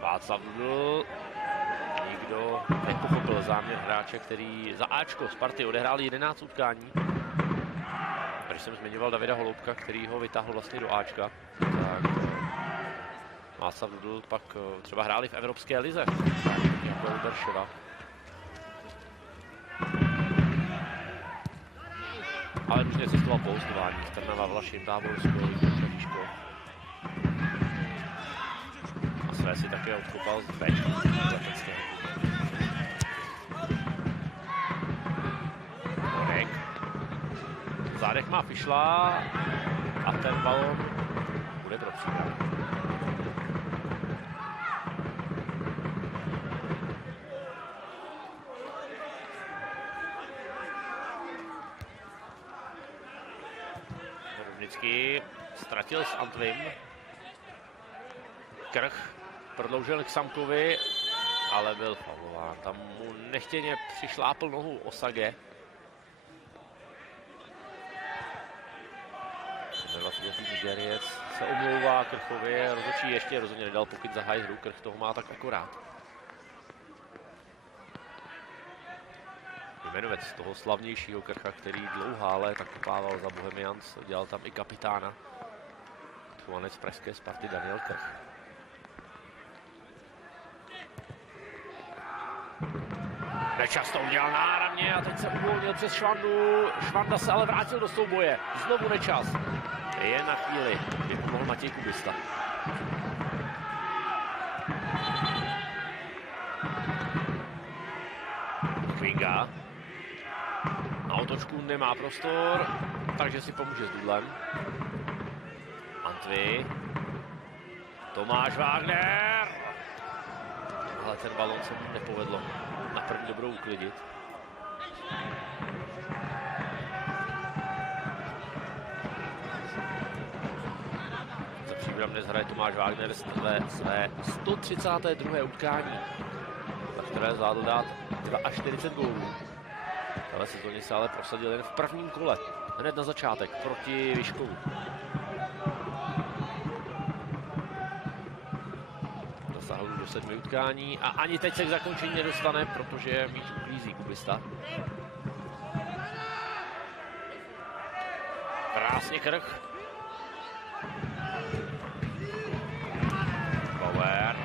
Václav Dudl. Nikdo nepochopil záměr hráče, který za Ačko Sparty odehrál 11 utkání. Když jsem zmiňoval Davida Holoubka, který ho vytáhl vlastně do Ačka, tak Václav Dudl pak třeba hráli v Evropské lize, jako u Berševa. Ale už necestoval po hostování. Trnava, Vlašim, Táborsko, Žíško. A své si také odkopal z Bčka. Korek. V zádech má Fišla a ten balon bude pro Příbram. Rudnický ztratil s Antvim. Krch prodloužil k Samkovi, ale byl faulován. Tam mu nechtěně přišlápl nohu Osage. 20letý Nigeriec se omlouvá Krchovi, rozhodčí ještě rozhodně nedal pokyn zahájit hru, Krch toho má tak akorát. Jmenovec toho slavnějšího Krcha, který dlouhá léta kopával za Bohemians, dělal tam i kapitána. Chovanec pražské Sparty Daniel Krch. Nečas to udělal náramně a teď se uvolnil přes Švandu. Švanda se ale vrátil do souboje. Znovu Nečas. Je na chvíli, kdy pomohl Matěj Kubista. Kvinga. Na otočku nemá prostor, takže si pomůže s Dudlem. Antvi. Tomáš Wagner. Ale ten balon se mu nepovedlo na první dobrou uklidit. Za Příbram dnes hraje Tomáš Wagner své 132. utkání, za které zvládl dát 42 gólů. Ale sezóně se ale prosadil jen v prvním kole, hned na začátek, proti Vyškovu. Dosáhl do 7 utkání a ani teď se k zakončení nedostane, protože míč uklízí Kubista. Krásně Krch. Bauer.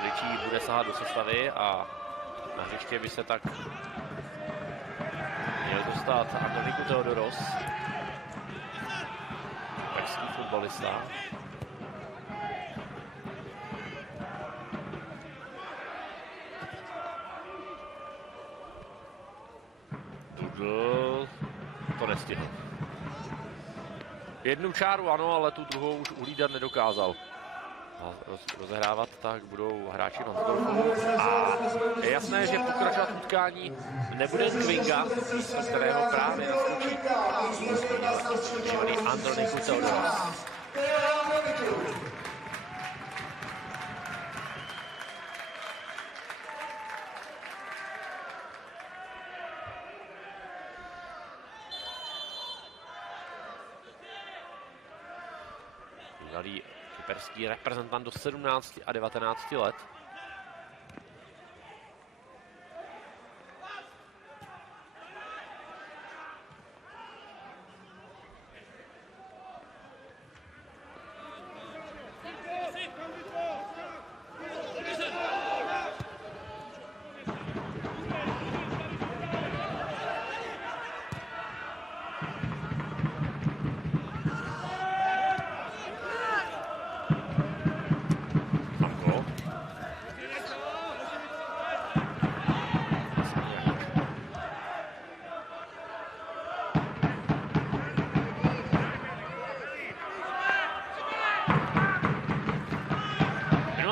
Kričí bude sahat do sestavy a na hřiště by se tak měl dostat Andoniku Theodoros, pražský fotbalista. Dudl to nestihl. Jednu čáru ano, ale tu druhou už uhlídat nedokázal. A rozehrávat tak budou hráči Varnsdorfu. A je jasné, že pokračovat utkání nebude Kvinga, z kterého právě naskočí Andoniku Theodoros. Bývalý kyperský reprezentant do 17 a 19 let.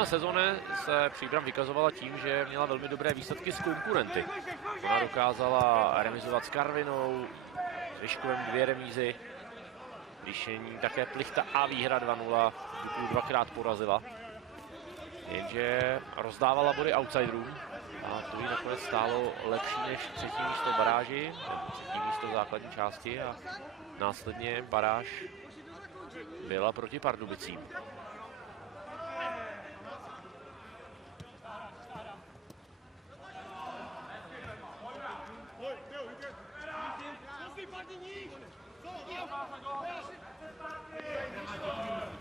Minulé sezóně se Příbram vykazovala tím, že měla velmi dobré výsledky s konkurenty. Ona dokázala remizovat s Karvinou, s Vyškovem 2 remízy, Líšení také Plichta a výhra 2-0, Duklu 2krát porazila. Jenže rozdávala body outsiderům a to jí nakonec stálo lepší než 3. místo v baráži, nebo 3. místo v základní části a následně baráž byla proti Pardubicím.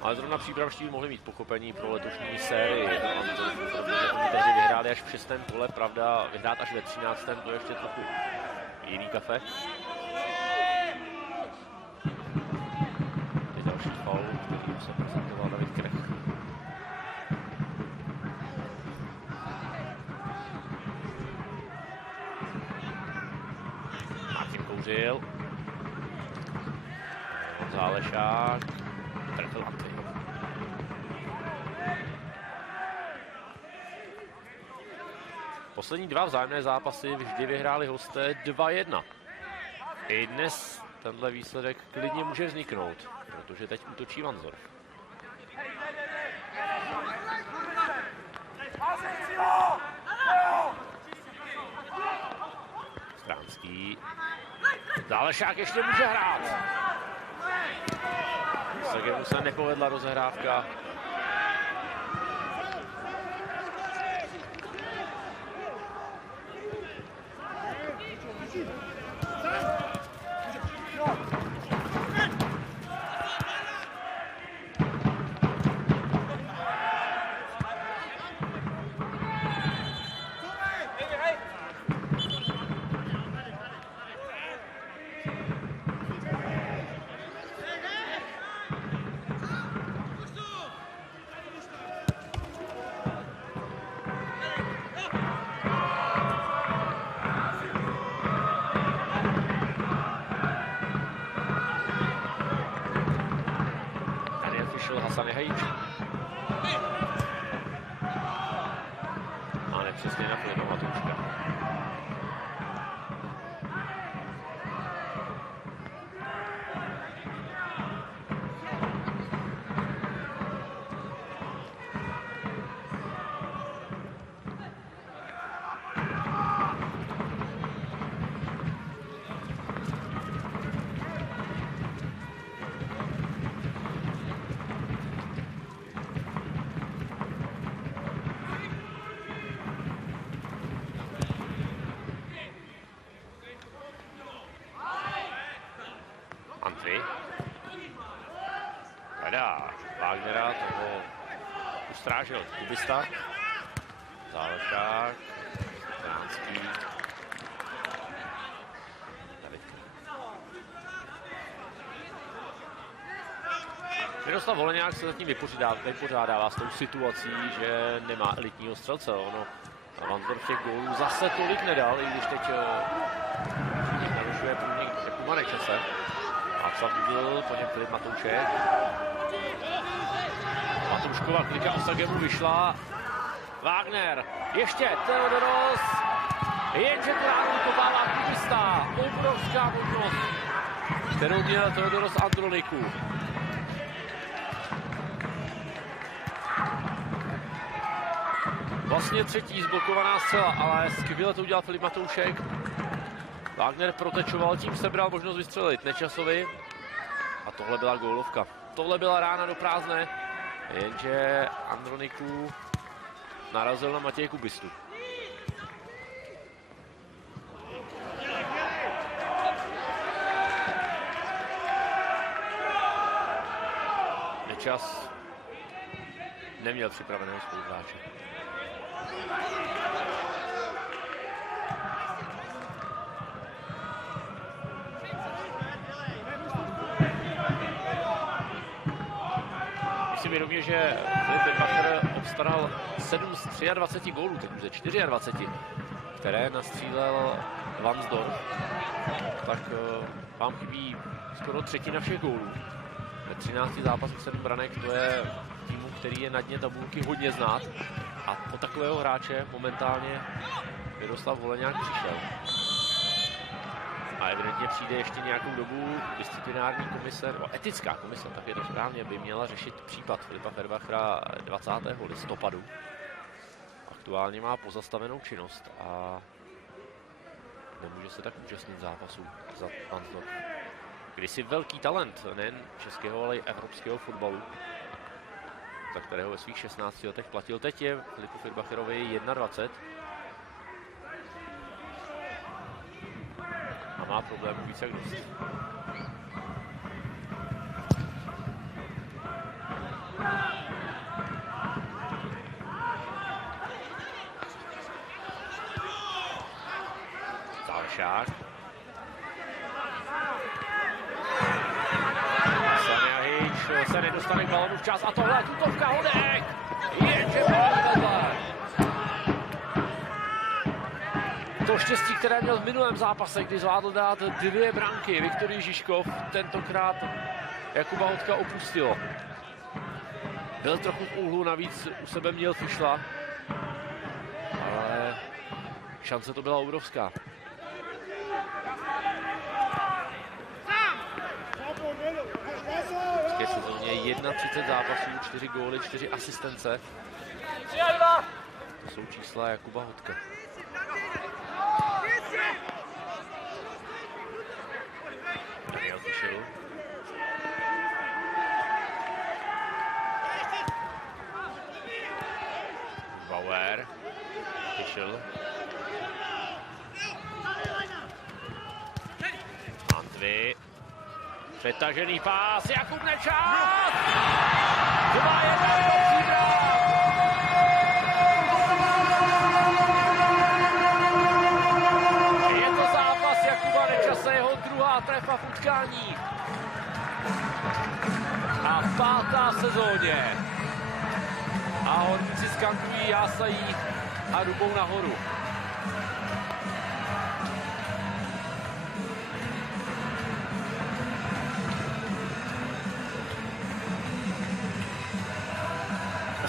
Ale zrovna příbramští mohli mít pochopení pro letošní sérii, protože oni tehdy vyhráli až v 6. kole, pravda, vyhrát až ve 13. to je ještě trochu jiný kafe. Teď další faul, který se prezentoval David Krech. Martin Kouřil. Zálešák. Trefil Antej. Poslední 2 vzájemné zápasy vždy vyhráli hosté 2-1. I dnes tenhle výsledek klidně může vzniknout, protože teď útočí Vanzorf. Stránský. Zálešák ještě může hrát. Sagemu se nepovedla rozehrávka. Hasan Jehajíč. A nepřesně na Filip Matouška. Wagnera, toho ustrážil Kubista, Zálešák, Stránský, David. Miroslav Holeňák se zatím vypořádává s tou situací, že nemá elitního střelce. Ono Vanzorf těch gólů zase tolik nedal, i když teď narušuje průnik Jakuma Nečase. Václav Dudl, po něm Filip Matoušek. Matoušková klika Osagemu vyšla. Wagner, ještě Theodoros. Jenže tu ránu kopává Kubista. Obrovská možnost, kterou měl Theodoros Androniku. Vlastně 3. zblokovaná střela, ale skvěle to udělal Filip Matoušek. Wagner protečoval, tím sebral možnost vystřelit Nečasovi. A tohle byla gólovka. Tohle byla rána do prázdné, jenže Androniku narazil na Matěje Kubistu. Nečas neměl připraveného spoluhráče. Si vědomě, že Filip Lidmacher obstaral 7 z 23 gólů, teď už ze 24, které nastřílel Vansdorf, tak vám chybí skoro 1/3 všech gólů. Ve 13 zápasech 7 branek, to je týmu, který je na dně tabulky hodně znát. A po takového hráče momentálně Miroslav Holeňák přišel. A evidentně přijde ještě nějakou dobu disciplinární komise, nebo etická komise, tak je to správně, by měla řešit případ Filipa Fervachra 20. listopadu. Aktuálně má pozastavenou činnost a nemůže se tak účastnit zápasů za Varnsdorf. Kdysi velký talent nejen českého, ale i evropského fotbalu, za kterého ve svých 16 letech platil. Teď je Filipu Fervacherovi 21 a má problémů víc jak dost. Zálešák. Saniahič se nedostane k balonu včas a tohle je tutovka Honek! Jenže vedle. To štěstí, které měl v minulém zápase, kdy zvládl dát 2 branky, Viktor Žižkov, tentokrát Jakuba Hodka opustilo. Byl trochu v úhlu, navíc u sebe měl Fischla, ale šance to byla obrovská. V sezóně 31 zápasů, 4 góly, 4 asistence. To jsou čísla Jakuba Hodka. Daniel Fischl. Bauer. Fischl. Antvy. Přetažený pás, Jakub Nečas! 2-1 do Příbram! Je to zápas Jakuba Nečase, jeho druhá trefa v utkání. A 5. sezóně. A horníci skandují, jásají a rubou nahoru.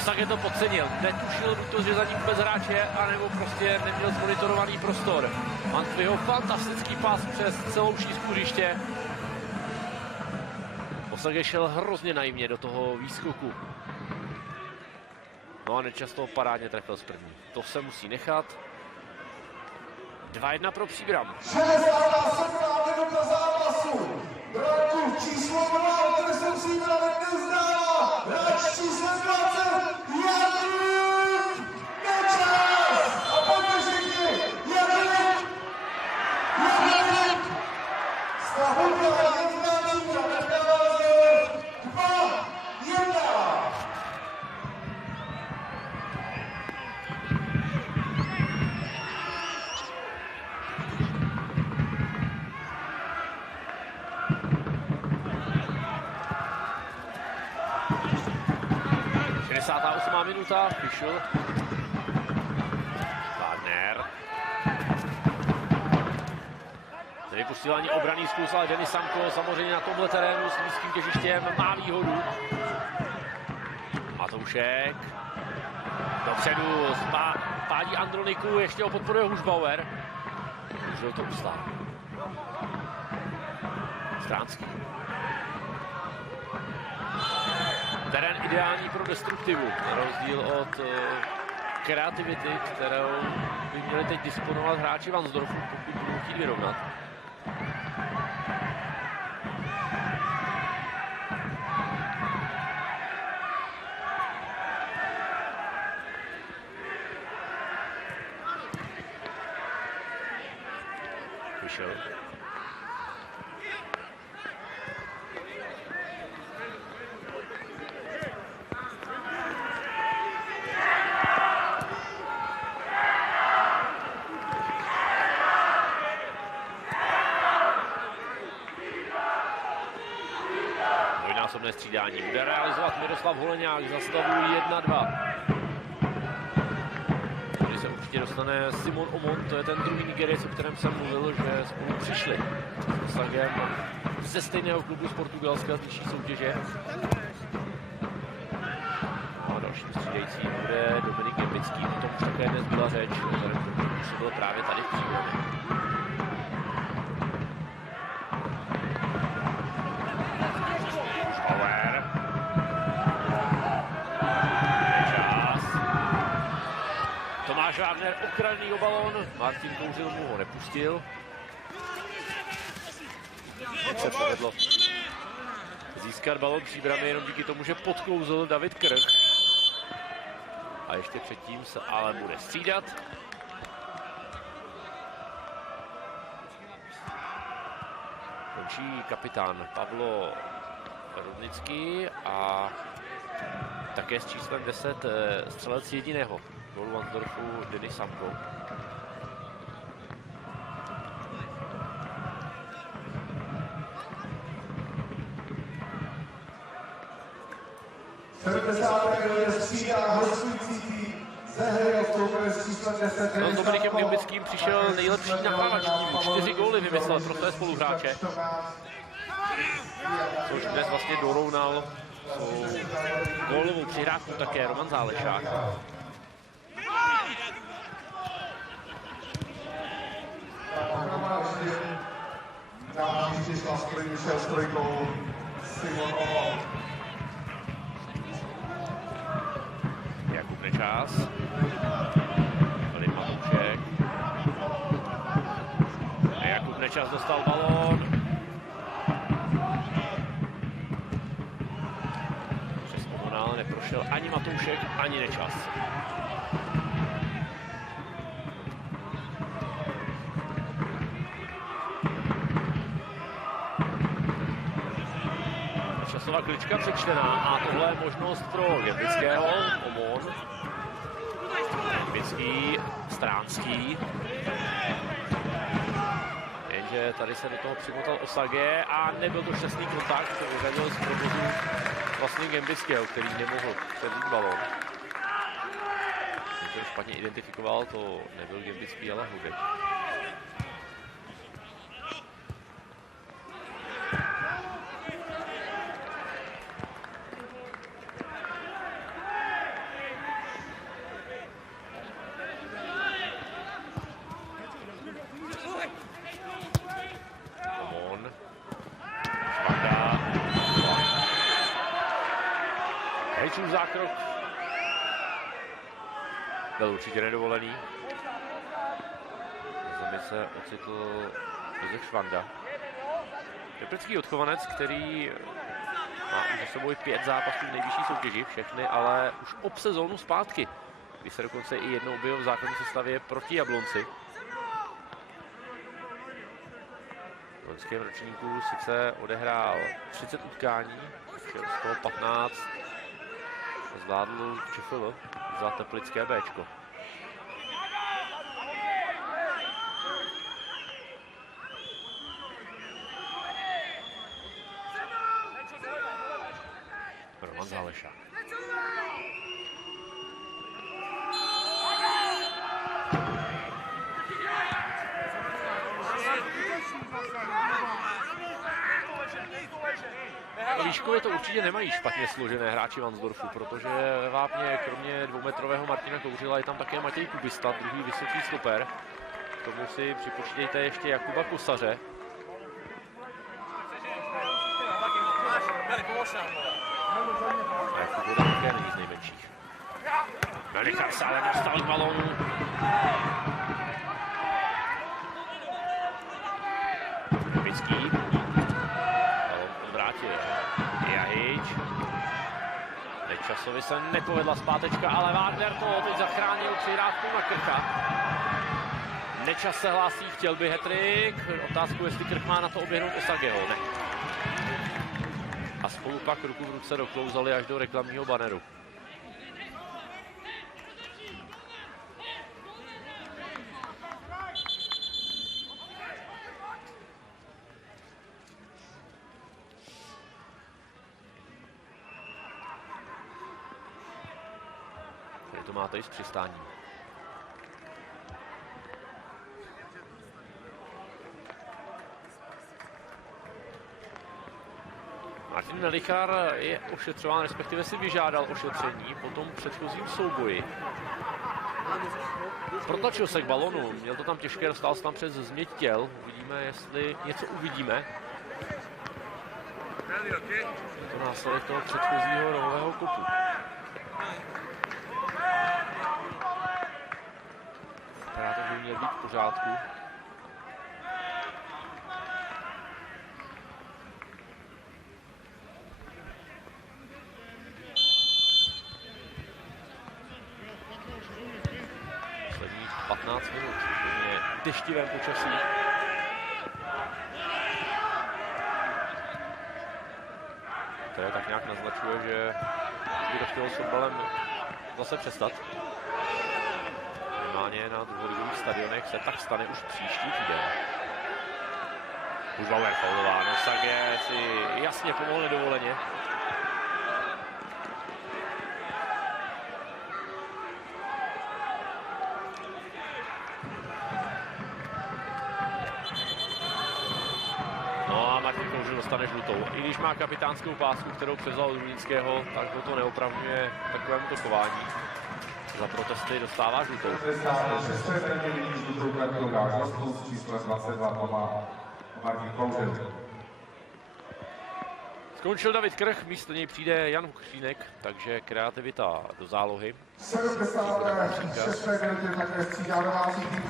Tak je to podcenil. Netušil buď to, že za ním vůbec hráč je, anebo prostě neměl zmonitorovaný prostor. Antviho fantastický pás přes celou šířku hřiště. Osage šel hrozně naivně do toho výskoku. No a nečasto parádně trefil z první. To se musí nechat. 2-1 pro Příbram. 67. minuta zápasu. Branku číslo 2, který se Příbram nezdává. Hráč číslo 20, Jakub Nečas. A pojďme všichni. Jakub. Stahulka, 1 Příbram, nechává se 2-1. Minuta, Fischl. Wagner. Nevypustila obranný zkus, ale Denis Samko samozřejmě na tomhle terénu s nízkým těžištěm má výhodu. Matoušek. Dopředu pádí Androniku, ještě ho podporuje Hušbauer. Můžou to ustát. Stránský. Terén ideální pro destruktivu, na rozdíl od kreativity, kterou by měli teď disponovat hráči Varnsdorfu, pokud budou chtít vyrovnat. Fischl. Střídání bude realizovat Miroslav Holeňák za stavu 1-2. Tady se určitě dostane Simon Omon, to je ten druhý Nigeriec, o kterém jsem mluvil, že spolu přišli s Osagem ze stejného klubu z Portugalska, z nižší soutěže. dalším střídajícím bude Dominik Gembický. O tom už také dnes byla řeč, vzhledem k tomu, že byl právě tady v Příbrami. Schauer. Čas. Tomáš Wagner okrajný o balón. Martin Kouřil mu ho nepustil. Teď se povedlo získat balón Příbrami jenom díky tomu, že podklouzl David Krch. A ještě předtím se ale bude střídat. Končí kapitán Pavlo Rudnický a také s číslem 10 střelec jediného gólu Varnsdorfu Denis Samko. No, s Dominikem Gembickým přišel nejlepší nahrávač týmu. 4 góly vymyslel pro své spoluhráče. Což dnes vlastně dorovnal gólovou přihrávku také Roman Zálešák. Jakub Nečas. Filip Matoušek. Jakub Nečas dostal balón. Přes Komunál neprošel ani Matoušek, ani Nečas. Časová klička přečtená a tohle je možnost pro Gembického. Omon. Gembický, Stránský. Jenže tady se do toho přimotal Osage a nebyl to šťastný kontakt, který vyřadil z provozu vlastně Gembického, který nemohl převzít balón. Když to špatně identifikoval, to nebyl Gembický, ale Hudek. Hejčův zákrok byl určitě nedovolený. Na zemi se ocitl Josef Švanda. Teplický odchovanec, který má už za sebou 5 zápasů v nejvyšší soutěži, všechny, ale už ob sezónu zpátky, kdy se dokonce i jednou objevil v základní sestavě proti Jablonci. V loňském ročníku sice odehrál 30 utkání, z toho 15 zvládl ČFL za teplické Bčko. Roman Zálešák. Výškově to určitě nemají špatně složené hráči Varnsdorfu, protože ve vápně kromě 2metrového Martina Kouřila je tam také Matěj Kubista, druhý vysoký stoper. K tomu si připočítejte ještě Jakuba Kosaře. A Jakub Voda také není z nejmenších. Veliká se ale dostal k balónu. Gembický. Jahič. Nečasovi se nepovedla zpátečka, ale Wagner to teď zachránil přihrávku na Krcha. Nečas se hlásí, chtěl by hat-trick. Otázku, jestli Krch má na to oběhnout Osageho. Ne. A spolu pak ruku v ruce doklouzali až do reklamního baneru. To máte i s přistáním. Martin Melichar je ošetřován, respektive si vyžádal ošetření po tom předchozím souboji. Protlačil se k balonu, měl to tam těžké, dostal se tam přes změť těl. Uvidíme, jestli něco uvidíme. Je to následek toho předchozího rohového kopu. Vypadá to, že by měl být v pořádku. Posledních 15 minut, hodně deštivém počasí. Které tak nějak naznačuje, že by to chtělo s fotbalem zase přestat. Minimálně na druholigových stadionech se tak stane už příští týden. Už Bauer faulováno, Sage si jasně pomohl nedovoleně. Dostane žlutou. I když má kapitánskou pásku, kterou převzal od Rudínského, tak ho to neopravňuje takovému tokování. Za protesty dostává žlutou. Skončil David Krch, místo něj přijde Jan Křínek, takže kreativita do zálohy. 76. minuty také střídá domácí tým.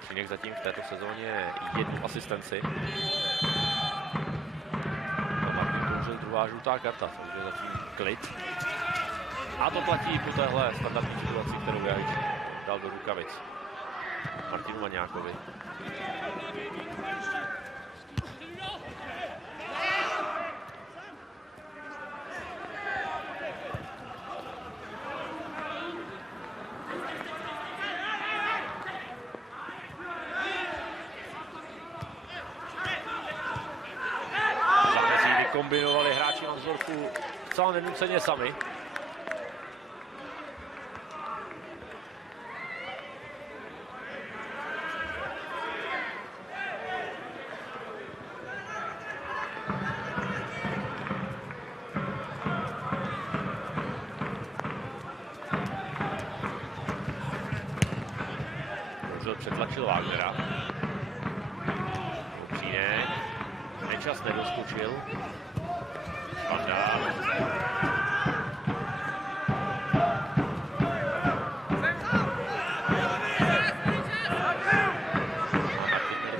Křínek zatím v této sezóně jednu asistenci. A Martin Kouřil druhá žlutá karta, takže zatím klid. A to platí po téhle standardní situaci, kterou Jahič dal do rukavic Martinu Maňákovi. Kombinovali hráči Ansdorfu celá nenuceně sami. Kouřil přetlačil Wagnera. Křínek. Nečas nedoskočil. Špandál.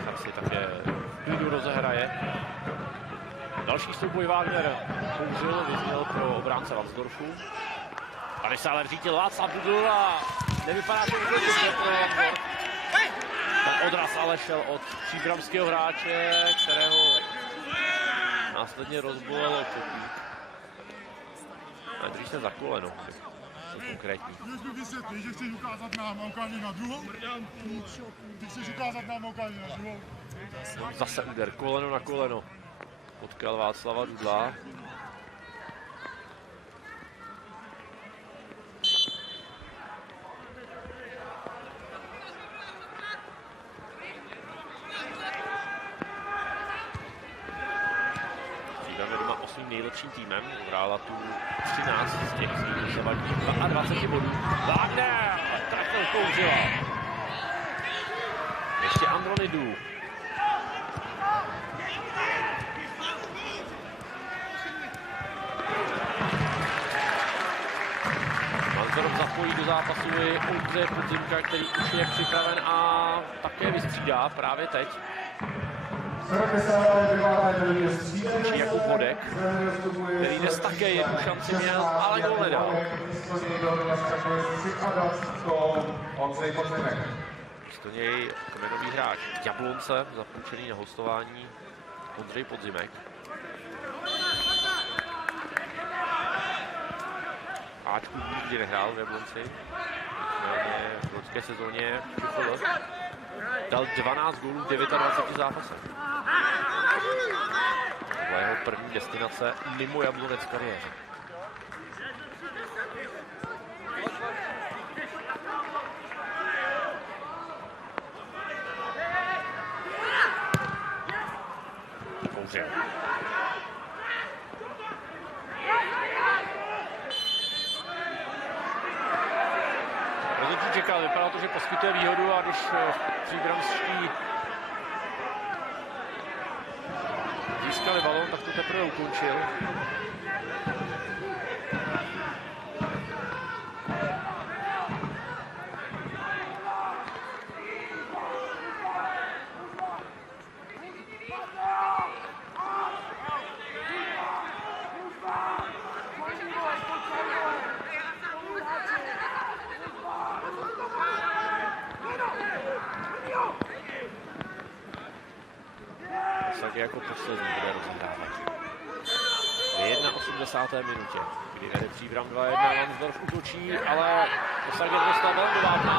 Martin si také v klidu rozehraje. Další souboj Wagner Kouřil, vyzněl pro obránce Ransdorfu. Tady se ale řítil Václav Dudl a nevypadá to vůbec dobře pro Ransdorf. Ten odraz ale šel od příbramského hráče, kterého následně rozbolelo čopík. A drží se za koleno, to konkrétní. Vysvětlí, že chceš ukázat nám a ukáže na druhou? Ty chceš ukázat nám a ukáže na druhou? Zase úder, koleno na koleno. Potkal Václava Dudla. Nejlepším týmem, hrála tu 13 z těch svých dosavadních 22 bodů. Wagner! Trefil Kouřila. Ještě Andronidu. Ansdorf zapojí do zápasu i Ondřeje Podzimka, který už je připraven a také vystřídá právě teď. Či Jakub Hodek, který dnes také jednu šanci měl, ale gól nedal. Místo něj kmenový hráč Jablonce, zapůjčený na hostování Ondřej Podzimek. Ačku nikdy nehrál v Jablonci, v loňské sezóně dal 12 gólů v 29 zápasech. To byla jeho první destinace mimo Jablonec v kariéře. Kouřil. Rozhodčí čekal, vypadalo to, že poskytuje výhodu a když příbramští získali balón, tak to teprve ukončil. Tak jako poslední bude rozhrávat. V 81. minutě, kdy vede Příbram 2-1, Lansdorf útočí, ale Osager dostal velmi vážná.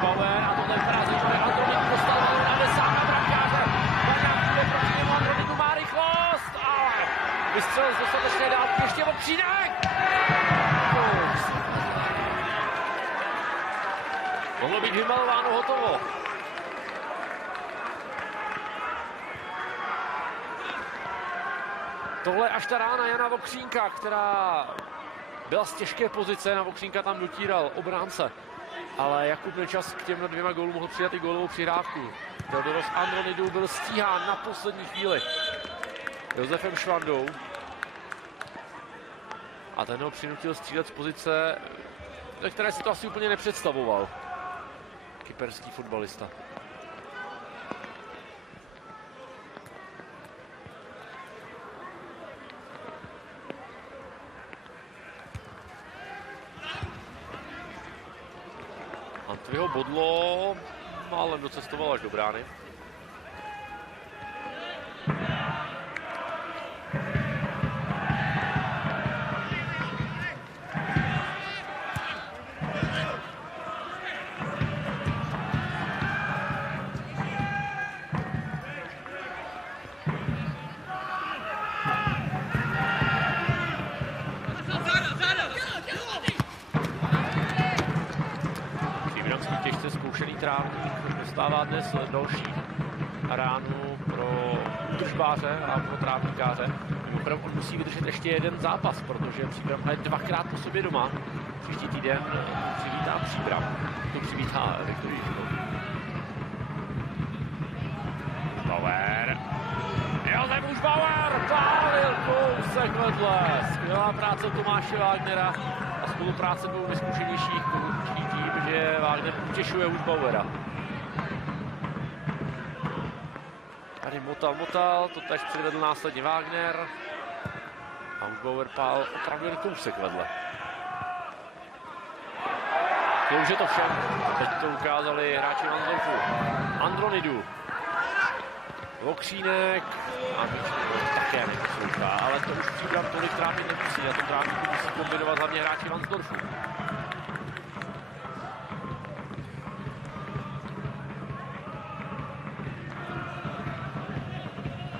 Bauer a tohle vypadá zajímavé, Antonín dostal velmi a jde sám na brankáře. Baňák jde proti němu, Antonínu má rychlost, ale vystřel z dostatečné dálky, ještě Vokřínek! Mohlo být vymalováno, hotovo. Tohle až ta rána Jana Vokřínka, která byla z těžké pozice, na Vokřínka tam dotíral obránce. Ale Jakub Nečas k těm 2 gólům mohl přidat i gólovou přihrávku. Teodoros Andronidou byl stíhán na poslední chvíli Josefem Švandou. A ten ho přinutil střílet z pozice, ve které si to asi úplně nepředstavoval. Kyperský fotbalista. Antviho bodlo, málem docestoval až do brány. Těžce zkoušený trávník dostává dnes další ránu pro údržbáře a pro trávníkáře. Mimochodem on musí vydržet ještě jeden zápas, protože Příbram hraje 2krát po sobě doma. Příští týden přivítá Příbram. To přivítá Viktorii Židovou. Bauer. Josef už Bauer pálil kousek vedle. Skvělá práce Tomáše Wagnera a spolupráce dvou neskušenějších tím, že Wagner utěšuje už Bauera. Tady motal, to tež předvedl následně Wagner. A už Bauer pál opravdu jen kousek vedle. To už je to všem. Teď to ukázali hráči Lansdorfu. Andronidu. Vokřínek. A také neposlouchá, ale to už Příbram tolik trápit nemusí. A to trápit musí kombinovat hlavně hráči Lansdorfu.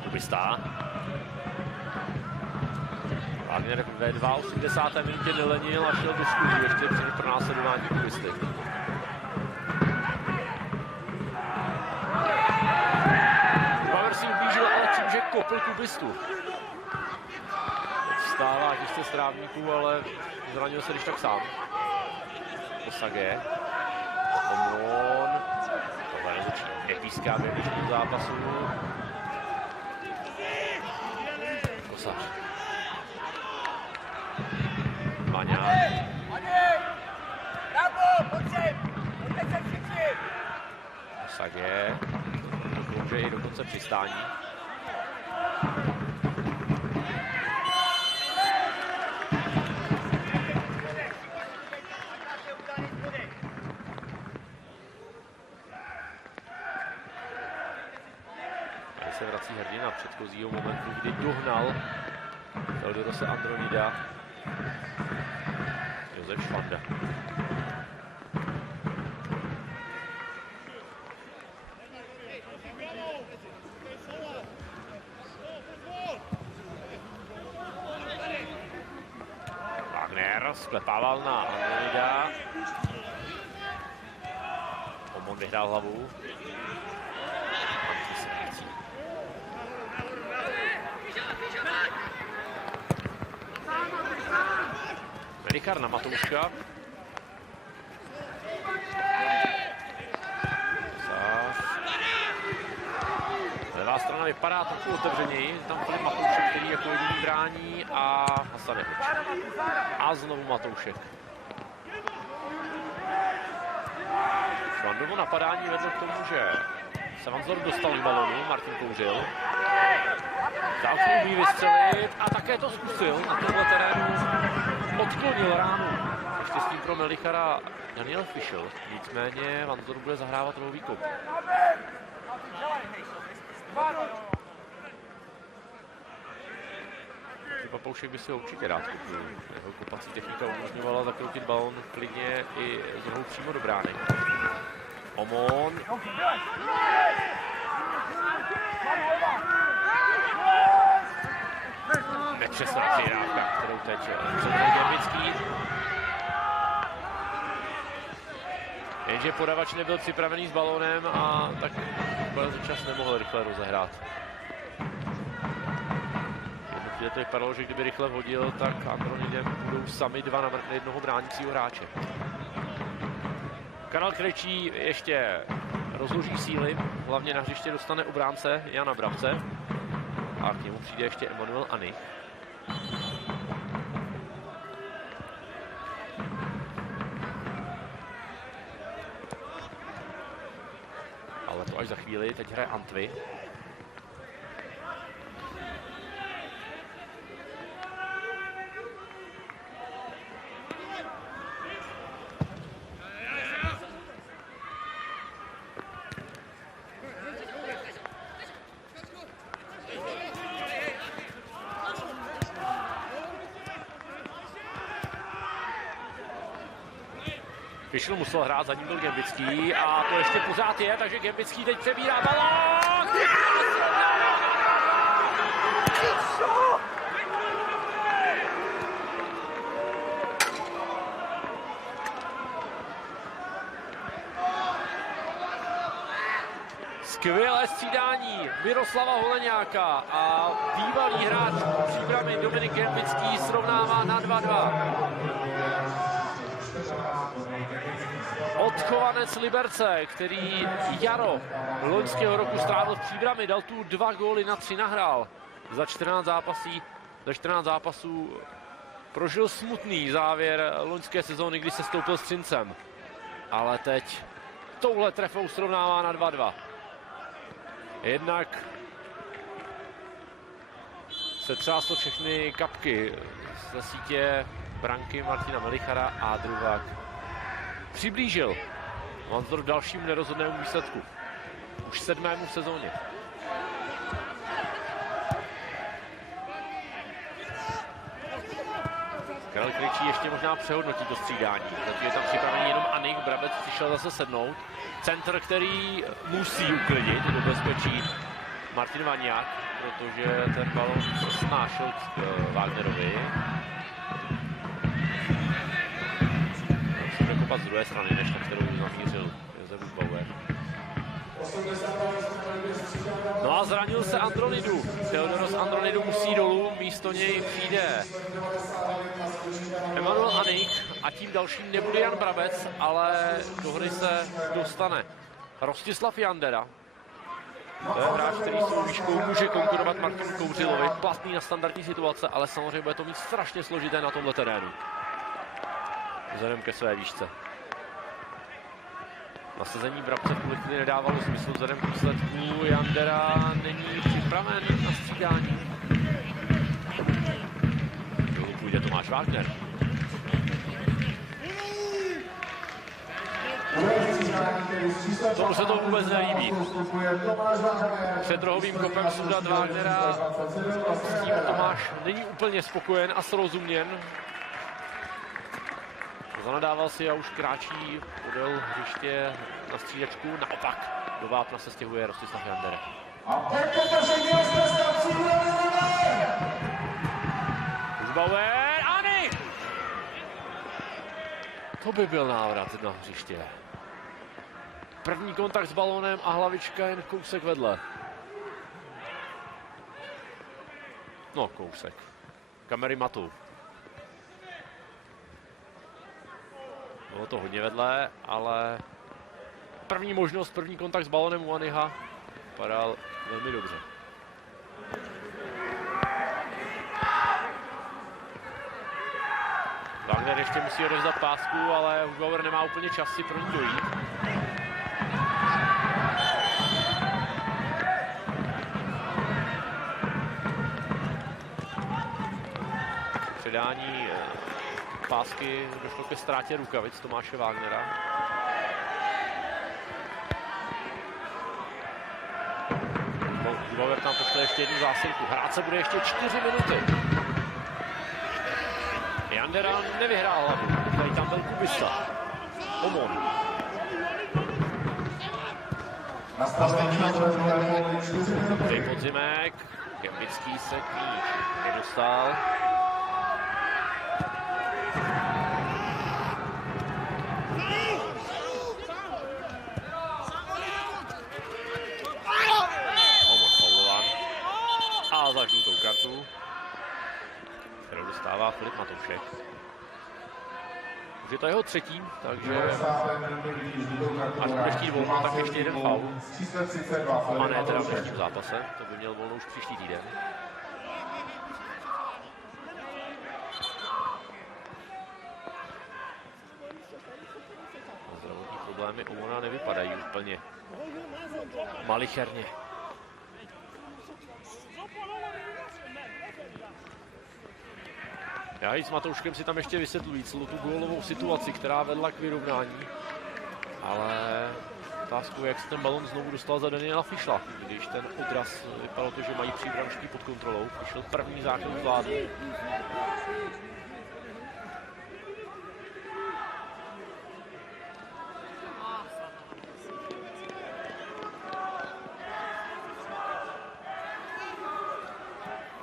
Kubista. Wagner ve 82. minutě nelenil a šel do studu ještě při pronásledování Kubisty. Bauer si ublížil, ale tím, že kopl Kubistu. Vstává těžce z trávníků, ale zranil se když tak sám. Osage. Omon. Tohle nezočí. Nepíská v jedničním zápasu. Kosař. Baňák. Osage. Může i dokonce přistání. Tady se vrací hrdina předchozího momentu, kdy dohnal Teodorose Andronida. Josef Švanda. sklepával na Andronida. Omon vyhrál hlavu. Melichar na Matouška. Levá strana vypadá trochu otevřeněji. Tam Filip Matoušek, který jako jediný brání a Hasanevič. A znovu Matoušek. Švandovo napadání vedlo k tomu, že se Vanzor dostal k balonu, Martin Kouřil. Dálku umí vystřelit a také to zkusil na tomhle terénu. Odklonil ránu. Štěstí pro Melichara Daniel Fischl. Nicméně Vanzor bude zahrávat nový kop. Papoušek by si ho určitě rád koupil. Jeho kopací technika umožňovala zakroutit balon klidně i z rohu přímo do brány. Omon. Nepřesná přihrávka, kterou teď předvedl Gerbický. Jenže podavač nebyl připravený s balónem a tak čas nemohl rychle rozehrát. Jednotlivě to vypadalo, že kdyby rychle hodil, tak Andronidem budou sami dva na jednoho bránícího hráče. Karel Krejčí ještě rozloží síly, hlavně na hřiště dostane obránce Jana Brabce a k němu přijde ještě Emanuel Anich. Ale to až za chvíli, teď hraje Antvi. Fischl musel hrát, za ním byl Gembický a to ještě pořád je, takže Gembický teď přebírá balón! Skvělé střídání Miroslava Holeňáka a bývalý hráč Příbrami Dominik Gembický srovnává na 2-2. Odchovanec Liberce, který jaro loňského roku strávil v Příbrami, dal tu 2 góly na 3 nahrál. Za 14 zápasů prožil smutný závěr loňské sezóny, kdy se stoupil s Třincem. Ale teď touhle trefou srovnává na 2-2. Jednak se třáslo všechny kapky ze sítě branky Martina Melichara a druhák přiblížil Vanzor k dalšímu nerozhodnému výsledku. Už 7. v sezóně. Karel Krejčí ještě možná přehodnotí to střídání. Zatím je tam připravený jenom Anich, Brabec přišel zase sednout. Centr, který musí uklidit do bezpečí Martin Vaňák, protože ten balon se snášel k Wagnerovi. Musíme kopat z druhé strany, než na kterou zamířil Josef Bauer. No a zranil se Andronidu. Theodoros Andronidu musí dolů, místo něj přijde Emanuel Anich a tím dalším nebude Jan Brabec, ale do hry se dostane Rostislav Jandera. To je hráč, který svou výškou může konkurovat Martinu Kouřilovi, platný na standardní situace, ale samozřejmě bude to mít strašně složité na tomhle terénu. Vzhledem ke své výšce. Nasazení Brabce v kvůli chvíli nedávalo smysl vzhledem k výsledku. Jandera není připraven na střídání. Půjde Tomáš Wagner. Tomu se to vůbec nelíbí. Před rohovým kopem sundat Wagnera. S tím Tomáš není úplně spokojen a srozuměn. Zanadával si a už kráčí podél hřiště na střídačku. Naopak do vápna se stěhuje Rostislav Jandera. Už Bauer, Anich! To by byl návrat na hřiště. První kontakt s balónem a hlavička jen kousek vedle. No, kousek. Kamery matou. Bylo to hodně vedle, ale první možnost, první kontakt s balónem u Anyha vypadal velmi dobře. Wagner ještě musí odevzdat pásku, ale Hubauer nemá úplně čas si pro ní dojít. Předání pásky došlo ke ztrátě rukavic Tomáše Wagnera. Hubauer tam pošle ještě jednu zásilku. Hrát se bude ještě 4 minuty. Jandera nevyhrál hlavu. Tady tam byl Kubista. Omon. Tady Podzimek. Gembický se k ní nedostal. Omon faulovan. A za žlutou kartu, kterou dostává Filip Matoušek. Už je to jeho třetí, takže až bude chtít volno, tak ještě jeden faul. A ne teda v dnešním zápase, to by měl volno už příští týden. Zdravotní problémy Omona nevypadají úplně malicherně. Já i s Matouškem si tam ještě vysvětlují celou tu gólovou situaci, která vedla k vyrovnání. Ale otázku je, jak se ten balon znovu dostal za Daniela Fischla. Když ten odraz vypadalo to, že mají příbramští pod kontrolou. Fischl první zákrok zvládl.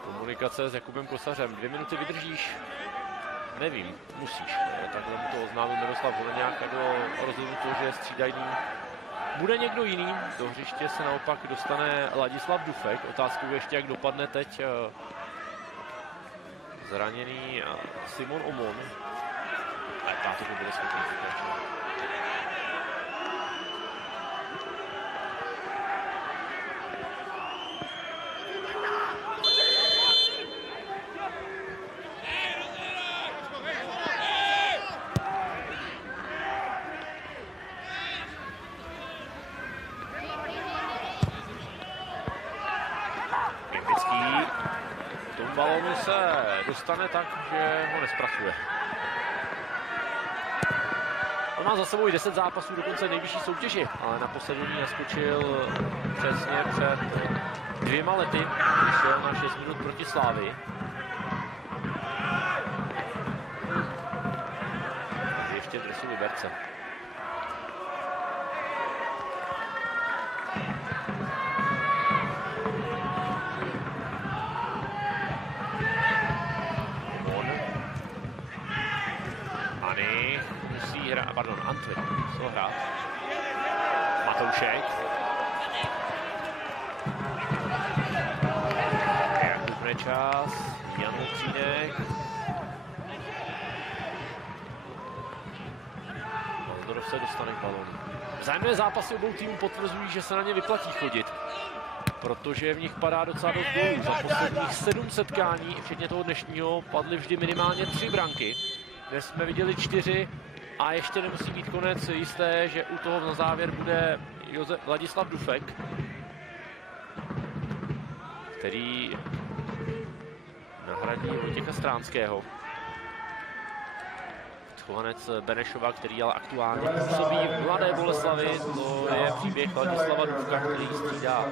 Komunikace s Jakubem Kosařem. 2 minuty vydržíš? Nevím, musíš. Takhle mu to oznámil Miroslav Holeňák a bylo rozhodnuto, že střídajný bude někdo jiný. Do hřiště se naopak dostane Ladislav Dufek. Otázkou ještě, jak dopadne teď zraněný Simon Omon. Ale táto by bylo schopný pokračovat. Balónu se dostane tak, že ho nespracuje. On má za sebou i 10 zápasů, dokonce nejvyšší soutěži, ale na poslední naskočil přesně před 2 lety, když šel na 6 minut proti Slávii. Ještě v dresu Liberce. Antwin musel hrát. Matoušek. Jakub Nečas. Jan Lutřínek. Valdorf se dostane k balónu. Vzájemné zápasy obou týmů potvrzují, že se na ně vyplatí chodit, protože v nich padá docela dost gólů. Za posledních 7 setkání, včetně toho dnešního, padly vždy minimálně 3 branky. Dnes jsme viděli 4. A ještě nemusí být konec jisté, že u toho na závěr bude Ladislav Dufek, který nahradí Vojtěcha Stránského. Schovanec Benešova, který ale aktuálně působí v Mladé Boleslavi, to je příběh Ladislava Dufka, který střídá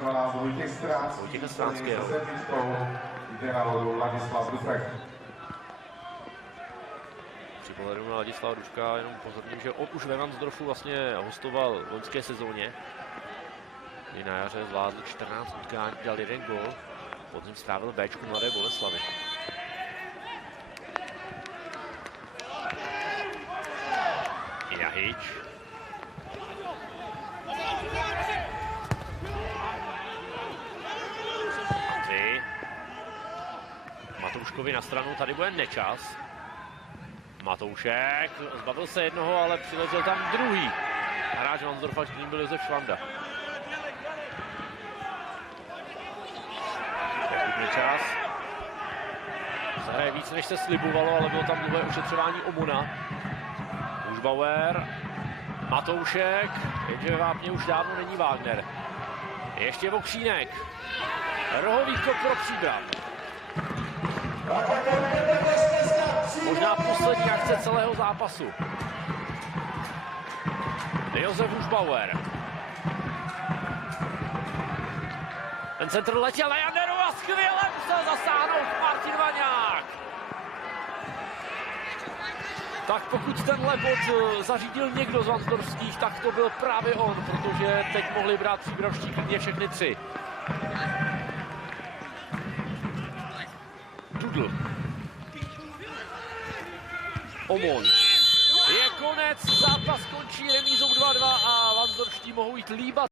Vojtěcha Stránského. Při pohledu na Ladislava Dufka jenom upozorním, že on už ve Ransdorfu vlastně hostoval v loňské sezóně, kdy na jaře zvládl 14 utkání, dal 1 gól, podzim strávil Bčku Mladé Boleslavy. Jahič. Maty. Matouškovi na stranu, tady bude Nečas. Matoušek, zbavil se jednoho, ale přiletěl tam druhý. Hráč Varnsdorfa, kterým byl Josef Švanda. Jakub Nečas. Zahraje víc, než se slibovalo, ale bylo tam dlouhé ošetřování Omona. Užbauer. Matoušek, jenže ve vápně už dávno není Wagner. Ještě Vokřínek. Rohový skok pro Příbram. Možná poslední akce celého zápasu. Josef Užbauer. Ten centr letěl na Janderu a skvěle musel zasáhnout Martin Vaňák. Tak pokud tenhle bod zařídil někdo z Varnsdorfských, tak to byl právě on, protože teď mohli brát příbramští klidně všechny tři. Dudl. Omon. Je konec, zápas končí remízou 2-2 a Varnsdorfští mohou jít líbat.